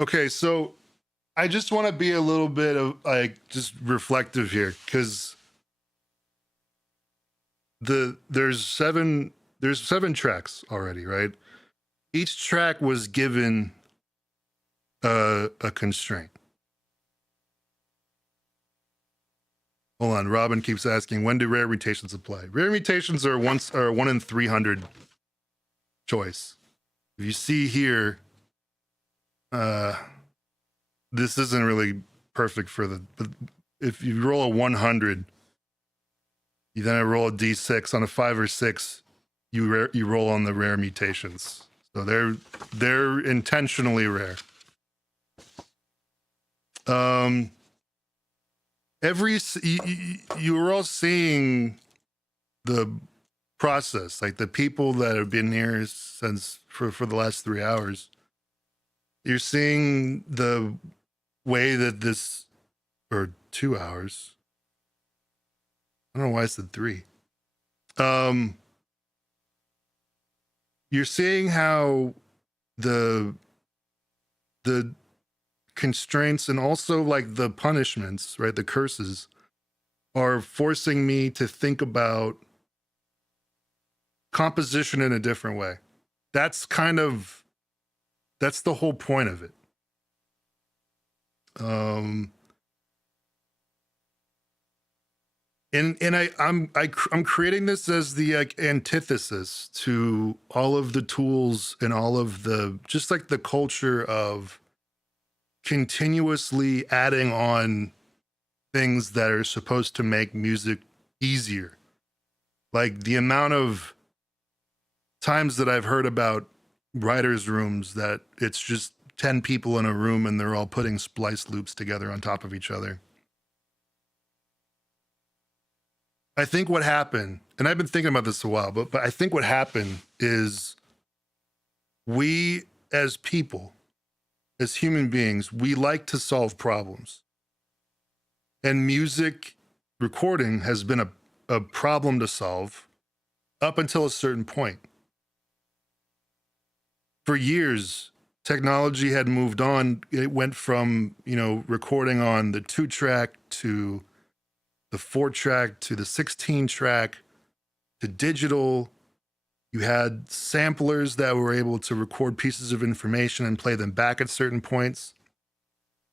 Okay, so I just want to be a little bit of like just reflective here because there's seven tracks already, right? Each track was given a constraint. Hold on, Robin keeps asking, when do rare mutations apply? Rare mutations are 1 in 300 choice. If you see here, this isn't really perfect for but if you roll a 100, you then roll a d6 on a 5 or 6, you roll on the rare mutations. So they're intentionally rare. You were all seeing the process, like the people that have been here since for the last 3 hours. You're seeing the way that this, or 2 hours. I don't know why I said 3. You're seeing how the constraints and also like the punishments, right? The curses are forcing me to think about composition in a different way. That's the whole point of it. I'm creating this as the antithesis to all of the tools and all of the, just like the culture of continuously adding on things that are supposed to make music easier. Like the amount of times that I've heard about writers' rooms that it's just 10 people in a room and they're all putting splice loops together on top of each other. I think what happened, and I've been thinking about this a while, but I think what happened is we as people, as human beings, we like to solve problems. And music recording has been a problem to solve up until a certain point. For years, technology had moved on. It went from, recording on the 2-track to the 4-track to the 16-track to digital. You had samplers that were able to record pieces of information and play them back at certain points.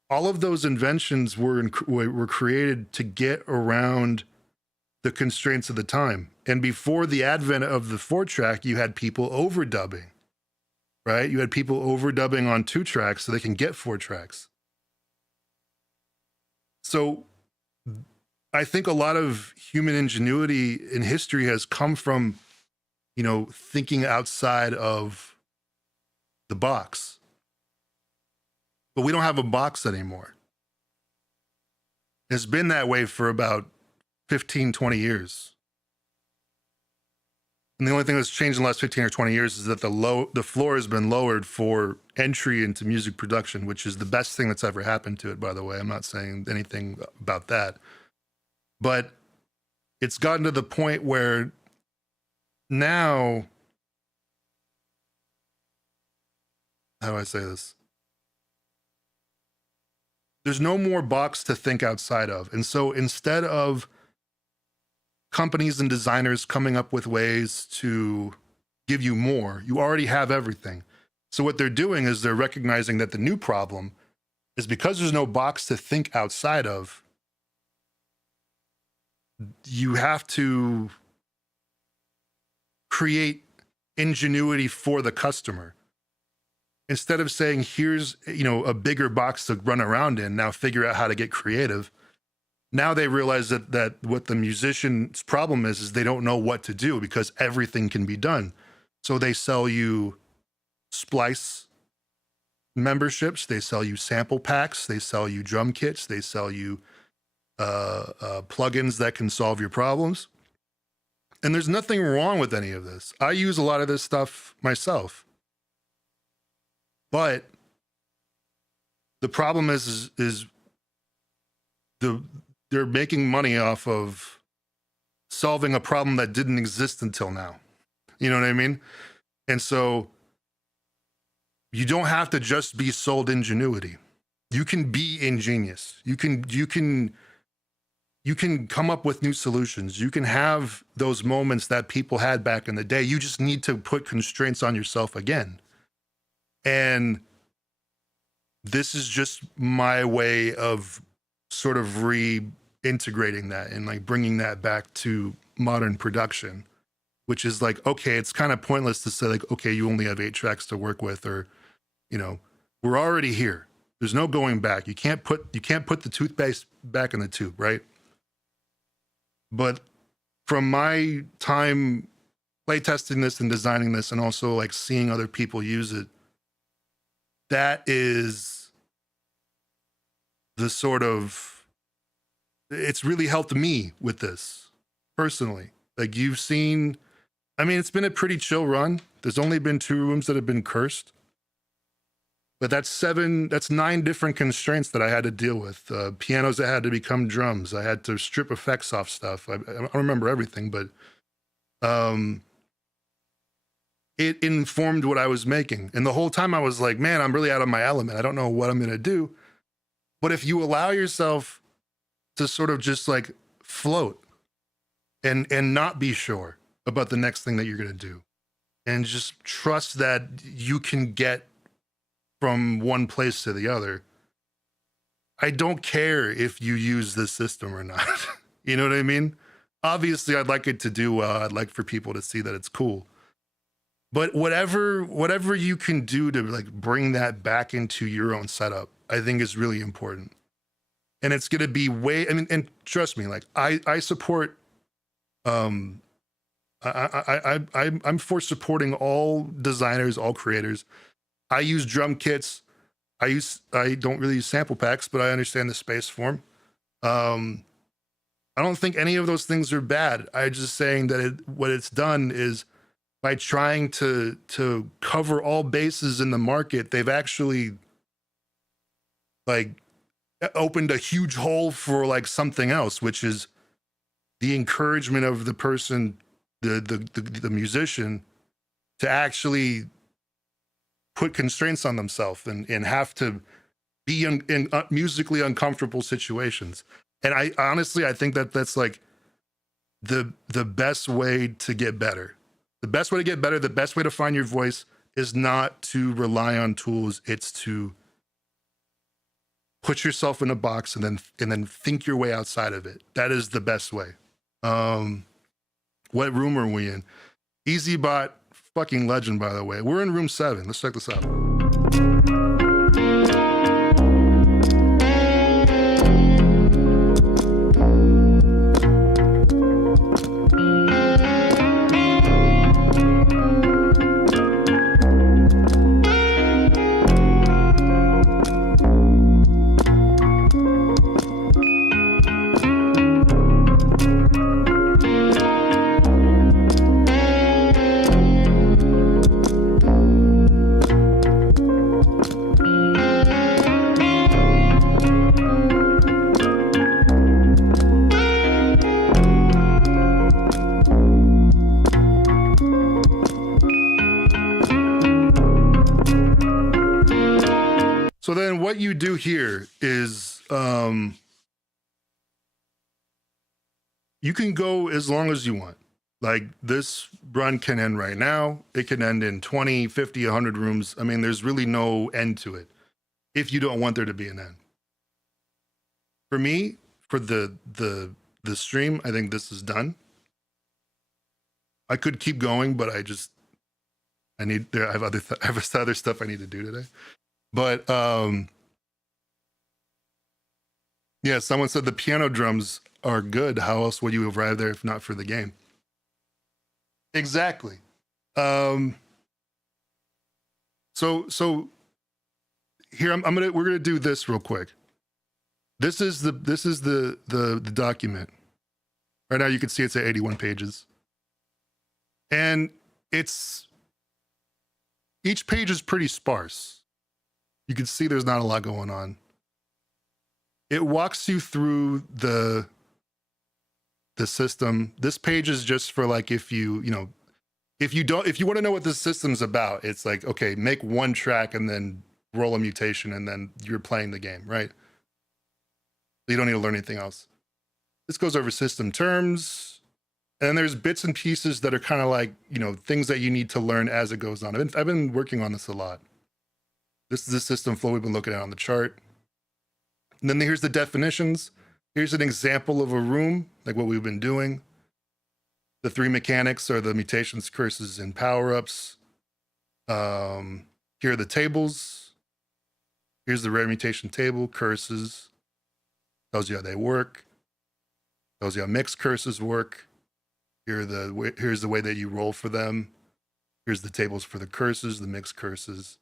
All of those inventions were created to get around the constraints of the time. And before the advent of the 4-track, you had people overdubbing, right? You had people overdubbing on 2 tracks so they can get 4 tracks. So I think a lot of human ingenuity in history has come from, thinking outside of the box. But we don't have a box anymore. It's been that way for about 15, 20 years. And the only thing that's changed in the last 15 or 20 years is that the floor has been lowered for entry into music production, which is the best thing that's ever happened to it, by the way. I'm not saying anything about that. But it's gotten to the point where now, how do I say this? There's no more box to think outside of. And so instead of companies and designers coming up with ways to give you more, you already have everything. So what they're doing is they're recognizing that the new problem is because there's no box to think outside of, you have to create ingenuity for the customer. Instead of saying, here's, a bigger box to run around in, now figure out how to get creative. Now they realize that what the musician's problem is they don't know what to do because everything can be done. So they sell you splice memberships, they sell you sample packs, they sell you drum kits, they sell you plugins that can solve your problems. And there's nothing wrong with any of this. I use a lot of this stuff myself. But the problem is they're making money off of solving a problem that didn't exist until now. You know what I mean? And so you don't have to just be sold ingenuity. You can be ingenious. You can come up with new solutions. You can have those moments that people had back in the day. You just need to put constraints on yourself again. And this is just my way of sort of reintegrating that and like bringing that back to modern production, which is like, okay, it's kind of pointless to say like, okay, you only have 8 tracks to work with, or, we're already here. There's no going back. You can't put the toothpaste back in the tube, right? But from my time playtesting this and designing this and also like seeing other people use it, that is the sort of, it's really helped me with this personally. Like you've seen, it's been a pretty chill run. There's only been 2 rooms that have been cursed, but that's 9 different constraints that I had to deal with. Pianos that had to become drums. I had to strip effects off stuff. I don't remember everything, but it informed what I was making. And the whole time I was like, man, I'm really out of my element. I don't know what I'm going to do. But if you allow yourself to sort of just like float and not be sure about the next thing that you're going to do, and just trust that you can get from one place to the other, I don't care if you use this system or not. You know what I mean? Obviously, I'd like it to do well. I'd like for people to see that it's cool. But whatever you can do to like bring that back into your own setup, I think is really important. And it's going to be and trust me, like I support, I'm for supporting all designers, all creators. I use drum kits. I don't really use sample packs, but I understand the space form. I don't think any of those things are bad. I'm just saying that what it's done is by trying to cover all bases in the market, they've actually like opened a huge hole for like something else, which is the encouragement of the person, the musician, to actually put constraints on themselves and have to be in musically uncomfortable situations. And I honestly, I think that that's like the best way to get better. The best way to get better, the best way to find your voice is not to rely on tools. It's to put yourself in a box and then think your way outside of it. That is the best way. What room are we in? EasyBot, fucking legend, by the way. We're in room 7. Let's check this out. So then what you do here is you can go as long as you want. Like this run can end right now. It can end in 20, 50, 100 rooms. I mean, there's really no end to it if you don't want there to be an end. For me, for the stream, I think this is done. I could keep going, but I have other stuff I need to do today. But yeah, someone said the piano drums are good. How else would you arrive there if not for the game? Exactly. So here we're gonna do this real quick. This is the document. Right now you can see it's at 81 pages. And each page is pretty sparse. You can see there's not a lot going on. It walks you through the system. This page is just for like if you want to know what the system's about, it's like, okay, make one track and then roll a mutation and then you're playing the game, right? You don't need to learn anything else. This goes over system terms, and there's bits and pieces that are kind of like, things that you need to learn as it goes on. I've been working on this a lot. This is the system flow we've been looking at on the chart. And then here's the definitions. Here's an example of a room, like what we've been doing. The 3 mechanics are the mutations, curses, and power-ups. Here are the tables. Here's the rare mutation table, curses. Tells you how they work. Tells you how mixed curses work. Here's the way that you roll for them. Here's the tables for the curses, the mixed curses.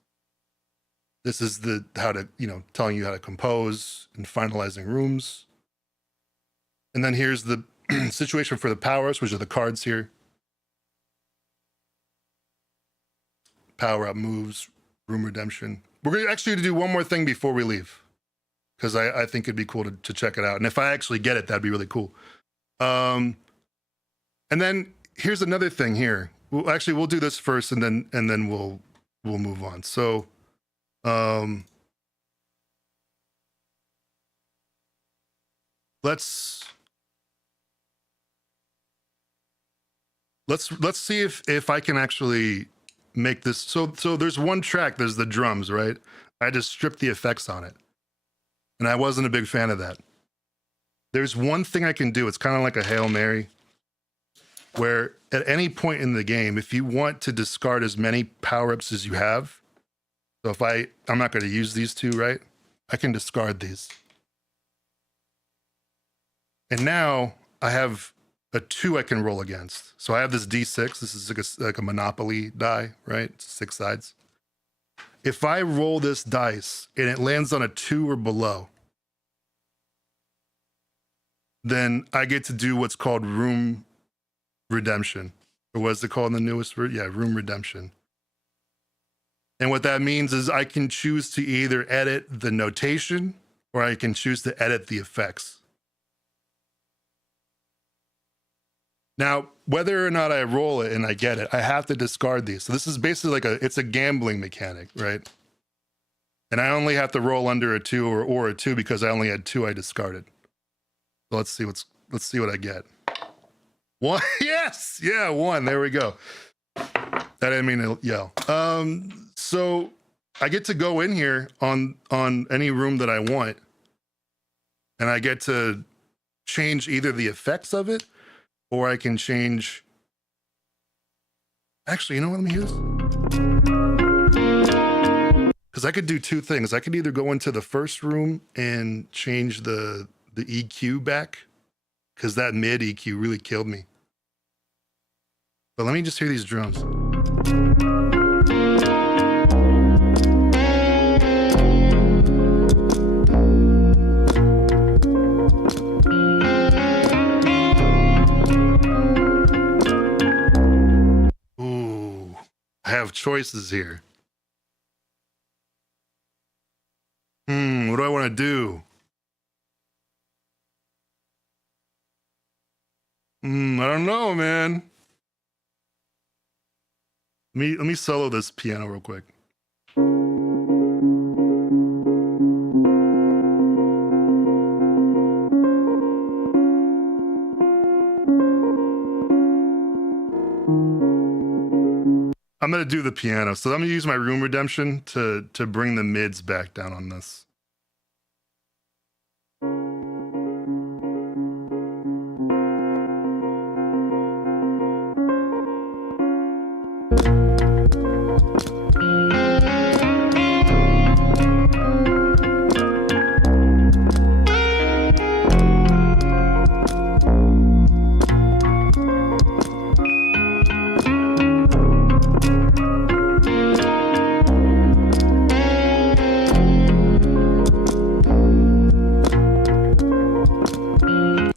This is telling you how to compose and finalizing rooms. And then here's the situation for the powers, which are the cards here. Power up moves, room redemption. We're going to actually do one more thing before we leave, because I think it'd be cool to check it out. And if I actually get it, that'd be really cool. And then here's another thing here. We'll do this first, and then we'll move on. So. Let's see if I can actually make this. So there's one track, there's the drums, right? I just stripped the effects on it. And I wasn't a big fan of that. There's one thing I can do. It's kind of like a Hail Mary, where at any point in the game, if you want to discard as many power-ups as you have, so if I'm not going to use these two, right? I can discard these. And now I have a 2 I can roll against. So I have this D6. This is like a Monopoly die, right? It's 6 sides. if I roll this dice and it lands on a 2 or below, then I get to do what's called room redemption. Or what's it called in the newest word? Yeah, room redemption. And what that means is I can choose to either edit the notation or I can choose to edit the effects. Now, whether or not I roll it and I get it, I have to discard these. So this is basically like it's a gambling mechanic, right? And I only have to roll under a 2 or a 2 because I only had 2 I discarded. So let's see what I get. 1, yes, yeah, 1. There we go. I didn't mean to yell. So I get to go in here on any room that I want, and I get to change either the effects of it, or I can change. Actually, you know what? Let me hear this. Because I could do 2 things. I could either go into the first room and change the EQ back, because that mid EQ really killed me. But let me just hear these drums. Ooh, I have choices here. What do I want to do? I don't know, man. Let me solo this piano real quick. I'm gonna do the piano. So I'm gonna use my room redemption to bring the mids back down on this.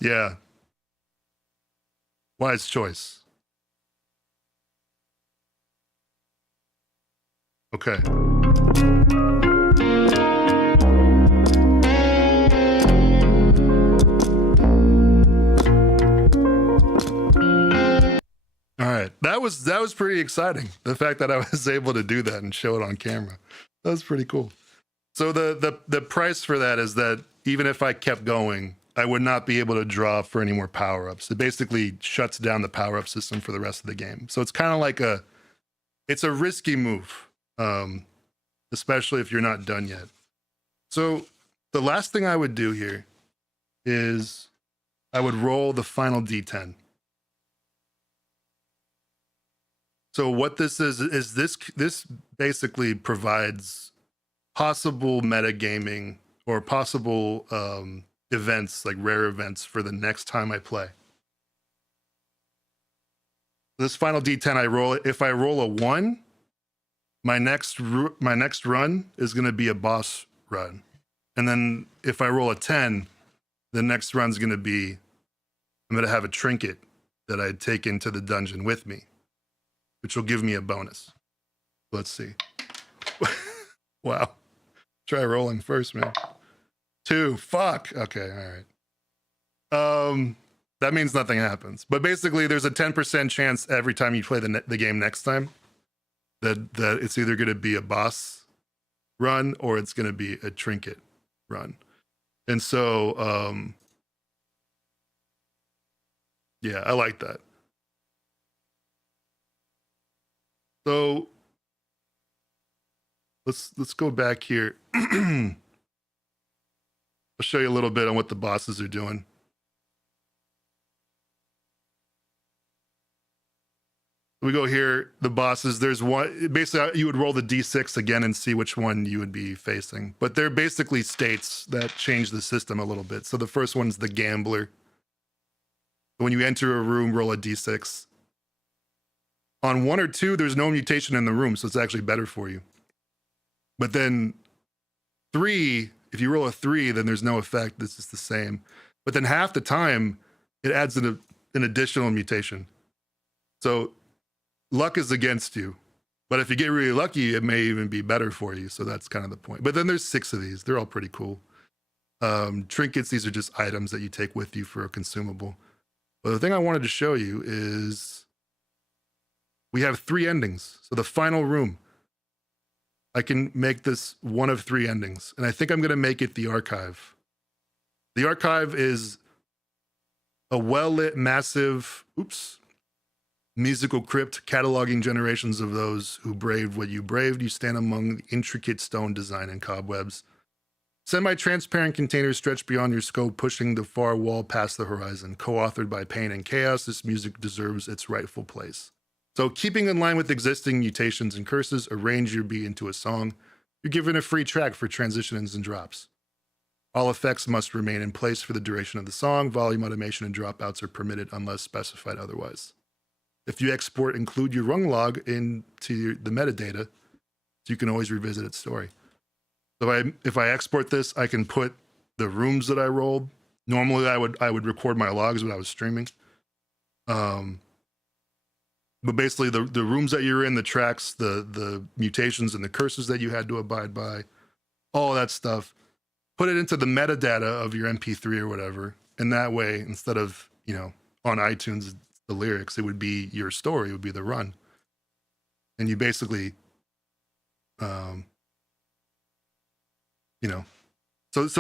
Yeah. Wise choice. Okay. All right. That was pretty exciting. The fact that I was able to do that and show it on camera. That was pretty cool. So the price for that is that even if I kept going, I would not be able to draw for any more power-ups. It basically shuts down the power-up system for the rest of the game. So it's kind of like it's a risky move, especially if you're not done yet. So the last thing I would do here is I would roll the final D10. So what this is this basically provides possible metagaming or possible events, like rare events, for the next time I play. This final D10 I roll, if I roll a 1, my next run is going to be a boss run. And then if I roll a 10, the next run's going to be, I'm going to have a trinket that I take into the dungeon with me, which will give me a bonus. Let's see. Wow. Try rolling first, man. 2. Fuck. Okay. All right. That means nothing happens. But basically, there's a 10% chance every time you play the game next time that it's either going to be a boss run or it's going to be a trinket run. And so, yeah, I like that. So let's go back here. I'll show you a little bit on what the bosses are doing. We go here, the bosses, there's one, basically you would roll the D6 again and see which one you would be facing. But they're basically states that change the system a little bit. So the first one's the gambler. When you enter a room, roll a D6. On 1 or 2, there's no mutation in the room, so it's actually better for you. But then 3, if you roll a 3, then there's no effect. This is the same. But then half the time, it adds an additional mutation. So luck is against you. But if you get really lucky, it may even be better for you. So that's kind of the point. But then there's 6 of these. They're all pretty cool. Trinkets, these are just items that you take with you for a consumable. But the thing I wanted to show you is we have 3 endings. So the final room, I can make this one of 3 endings. And I think I'm going to make it the archive. The archive is a well-lit, massive, musical crypt cataloging generations of those who braved what you braved. You stand among the intricate stone design and cobwebs. Semi-transparent containers stretch beyond your scope, pushing the far wall past the horizon. Co-authored by Pain and Chaos, this music deserves its rightful place. So keeping in line with existing mutations and curses, arrange your beat into a song. You're given a free track for transitions and drops. All effects must remain in place for the duration of the song. Volume automation and dropouts are permitted unless specified otherwise. If you export, include your rung log into the metadata, so you can always revisit its story. So if I export this, I can put the rooms that I rolled. Normally, I would record my logs when I was streaming. But basically, the rooms that you're in, the tracks, the mutations and the curses that you had to abide by, all that stuff, put it into the metadata of your MP3 or whatever. And that way, instead of, on iTunes, the lyrics, it would be your story, it would be the run. And you basically, so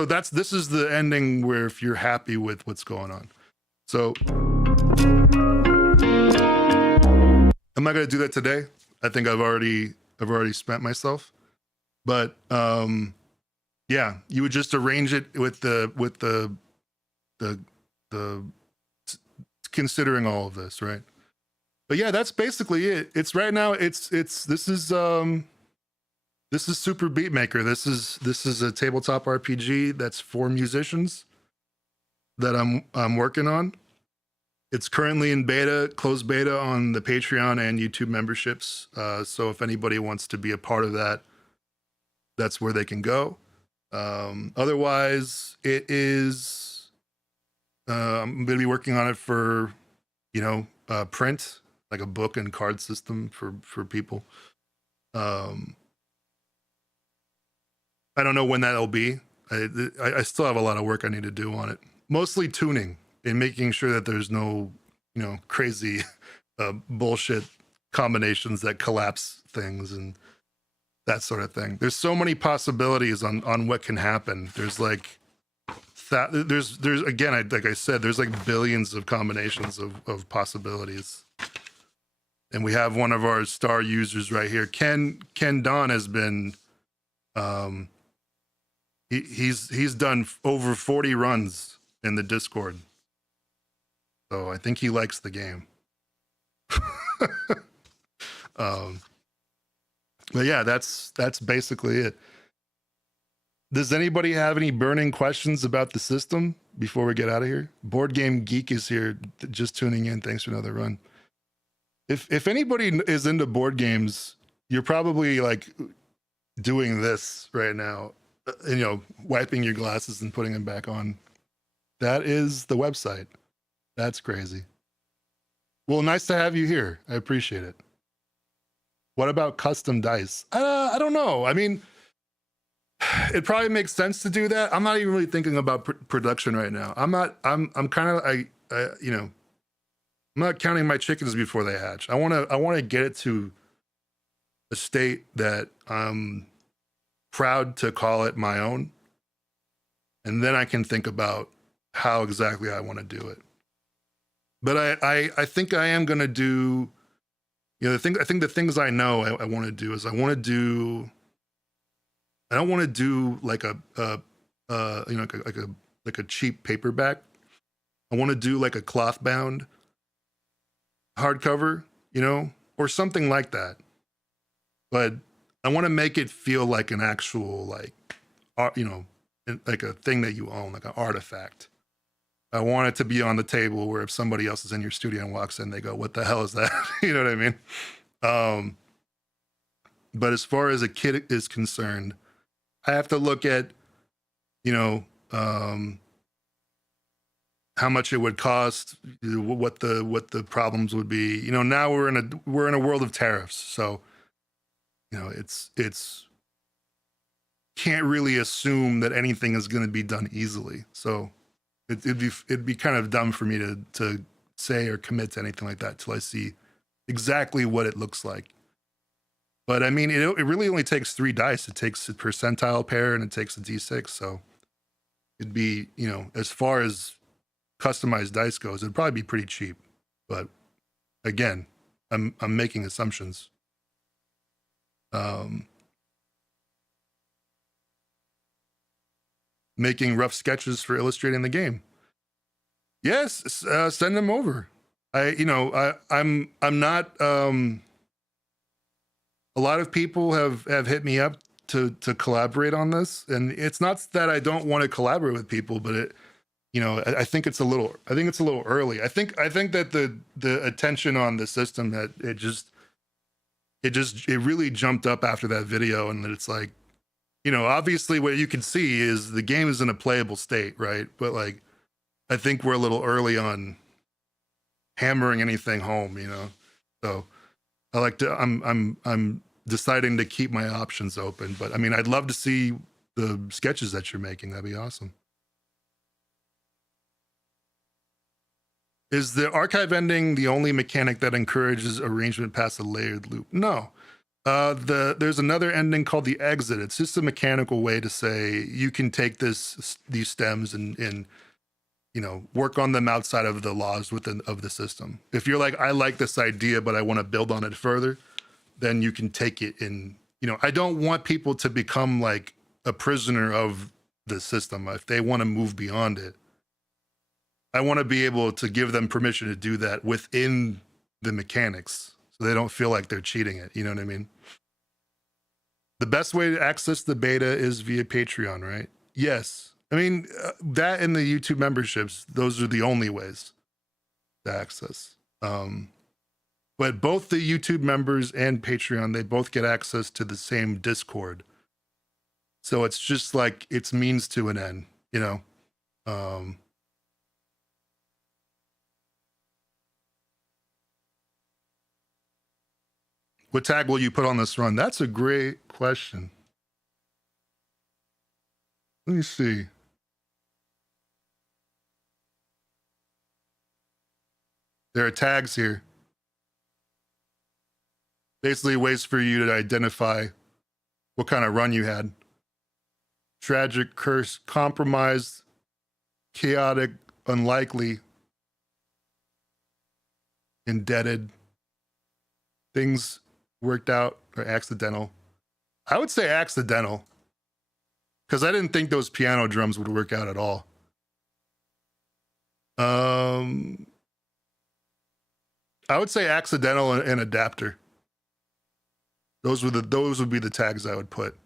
this is the ending where if you're happy with what's going on. So I'm not going to do that today. I think I've already spent myself, but yeah, you would just arrange it with the considering all of this, right? But yeah, that's basically it. It's right now. This is Super Beatmaker. This is a tabletop RPG that's for musicians that I'm working on. It's currently in beta, closed beta on the Patreon and YouTube memberships. So if anybody wants to be a part of that, that's where they can go. Otherwise, it is. I'm going to be working on it for, print, like a book and card system for people. I don't know when that'll be. I still have a lot of work I need to do on it. Mostly tuning and making sure that there's no, crazy bullshit combinations that collapse things and that sort of thing. There's so many possibilities on what can happen. There's like there's again, like I said, there's like billions of combinations of possibilities. And we have one of our star users right here. Ken Don has been he's done over 40 runs in the Discord. So I think he likes the game. But yeah, that's basically it. Does anybody have any burning questions about the system before we get out of here? Board Game Geek is here, just tuning in. Thanks for another run. If anybody is into board games, you're probably like doing this right now, wiping your glasses and putting them back on. That is the website. That's crazy. Well, nice to have you here. I appreciate it. What about custom dice? I don't know. I mean, it probably makes sense to do that. I'm not even really thinking about production right now. I'm kind of I'm not counting my chickens before they hatch. I want to get it to a state that I'm proud to call it my own, and then I can think about how exactly I want to do it. But I think I am going to do, I think the things I know I want to do is I don't want to do like like a cheap paperback. I want to do like a cloth bound hardcover, or something like that. But I want to make it feel like an actual, like a thing that you own, like an artifact. I want it to be on the table where if somebody else is in your studio and walks in, they go, "What the hell is that?" You know what I mean? But as far as a kit is concerned, I have to look at, you know, how much it would cost, what the problems would be. You know, now we're in a world of tariffs, so you know it's can't really assume that anything is going to be done easily. So it'd be kind of dumb for me to say or commit to anything like that till I see exactly what it looks like. But I mean, it really only takes 3 dice. It takes a percentile pair and it takes a d6. So it'd be, you know, as far as customized dice goes, it'd probably be pretty cheap. But again, I'm making assumptions. Making rough sketches for illustrating the game. Yes, send them over. I'm not. A lot of people have hit me up to collaborate on this, and it's not that I don't want to collaborate with people, but it, you know, I think it's a little early. I think that the attention on the system, that it really jumped up after that video, and that it's like, you know, obviously what you can see is the game is in a playable state, right? But like, I think we're a little early on hammering anything home, you know. So I like to. I'm deciding to keep my options open, but I mean, I'd love to see the sketches that you're making. That'd be awesome. Is the archive ending the only mechanic that encourages arrangement past a layered loop? No. There's another ending called the exit. It's just a mechanical way to say you can take these stems and you know, work on them outside of the laws of the system. If you're like, I like this idea, but I want to build on it further, then you can take it in. You know, I don't want people to become like a prisoner of the system. If they want to move beyond it, I want to be able to give them permission to do that within the mechanics, so they don't feel like they're cheating it. You know what I mean? The best way to access the beta is via Patreon, right? Yes. I mean, that and the YouTube memberships, those are the only ways to access. But both the YouTube members and Patreon, they both get access to the same Discord. So it's just like, it's means to an end, you know? What tag will you put on this run? That's a great question. Let me see. There are tags here. Basically ways for you to identify what kind of run you had. Tragic, curse, compromised, chaotic, unlikely, indebted, things worked out, or accidental. I would say accidental, because I didn't think those piano drums would work out at all. I would say accidental and adapter. Those would be the tags I would put.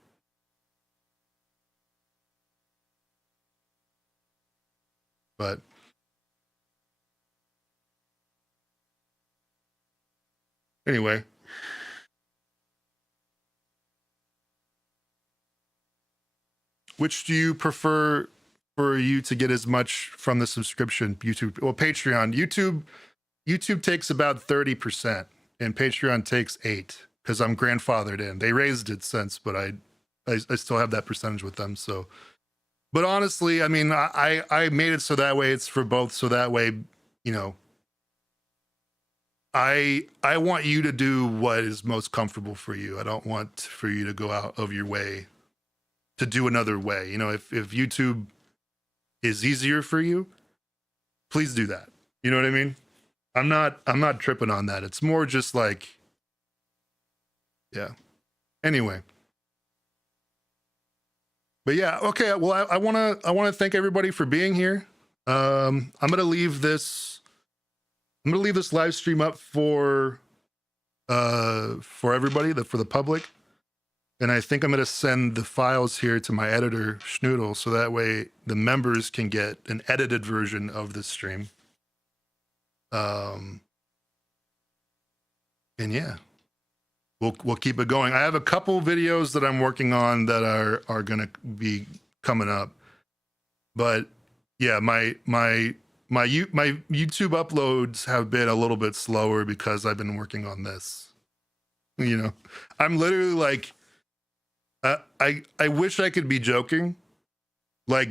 But anyway. Which do you prefer for you to get as much from the subscription? YouTube, well, Patreon. YouTube takes about 30%, and Patreon takes 8%, because I'm grandfathered in. They raised it since, but I still have that percentage with them. So, but honestly, I mean, I made it so that way it's for both. So that way, you know, I want you to do what is most comfortable for you. I don't want for you to go out of your way to do another way. You know, if YouTube is easier for you, please do that. You know what I mean? I'm not tripping on that. It's more just like, yeah. Anyway. But yeah, okay. Well, I want to thank everybody for being here. I'm gonna leave this live stream up for everybody, for the public. And I think I'm going to send the files here to my editor, Schnoodle, so that way the members can get an edited version of this stream. And yeah. we'll keep it going. I have a couple videos that I'm working on that are gonna be coming up, but yeah, my YouTube uploads have been a little bit slower because I've been working on this. You know, I'm literally like, I wish I could be joking, like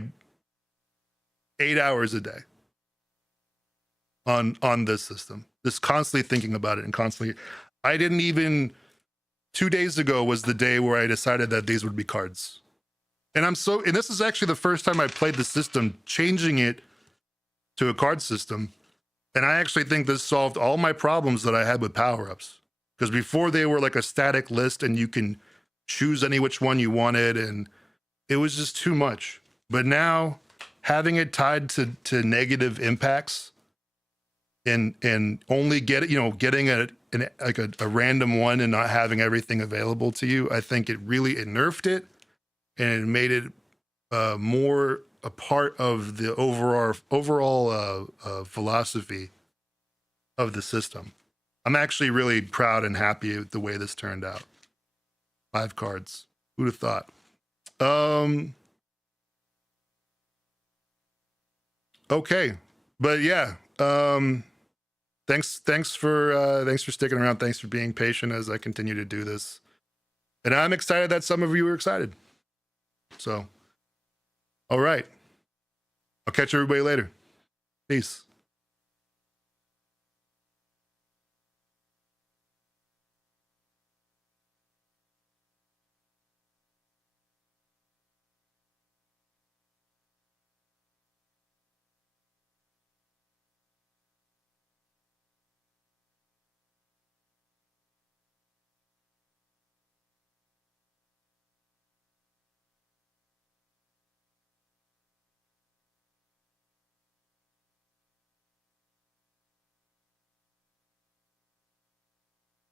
8 hours a day on this system, just constantly thinking about it and constantly. I didn't even 2 days ago was the day where I decided that these would be cards. And and this is actually the first time I played the system, changing it to a card system. And I actually think this solved all my problems that I had with power-ups. Because before they were like a static list and you can choose any which one you wanted, and it was just too much. But now having it tied to negative impacts and only getting a random one and not having everything available to you, I think it nerfed it, and it made it more a part of the overall philosophy of the system. I'm actually really proud and happy with the way this turned out. 5 cards. Who'd have thought? Okay, but yeah. Thanks for sticking around. Thanks for being patient as I continue to do this. And I'm excited that some of you are excited. So, all right. I'll catch everybody later. Peace.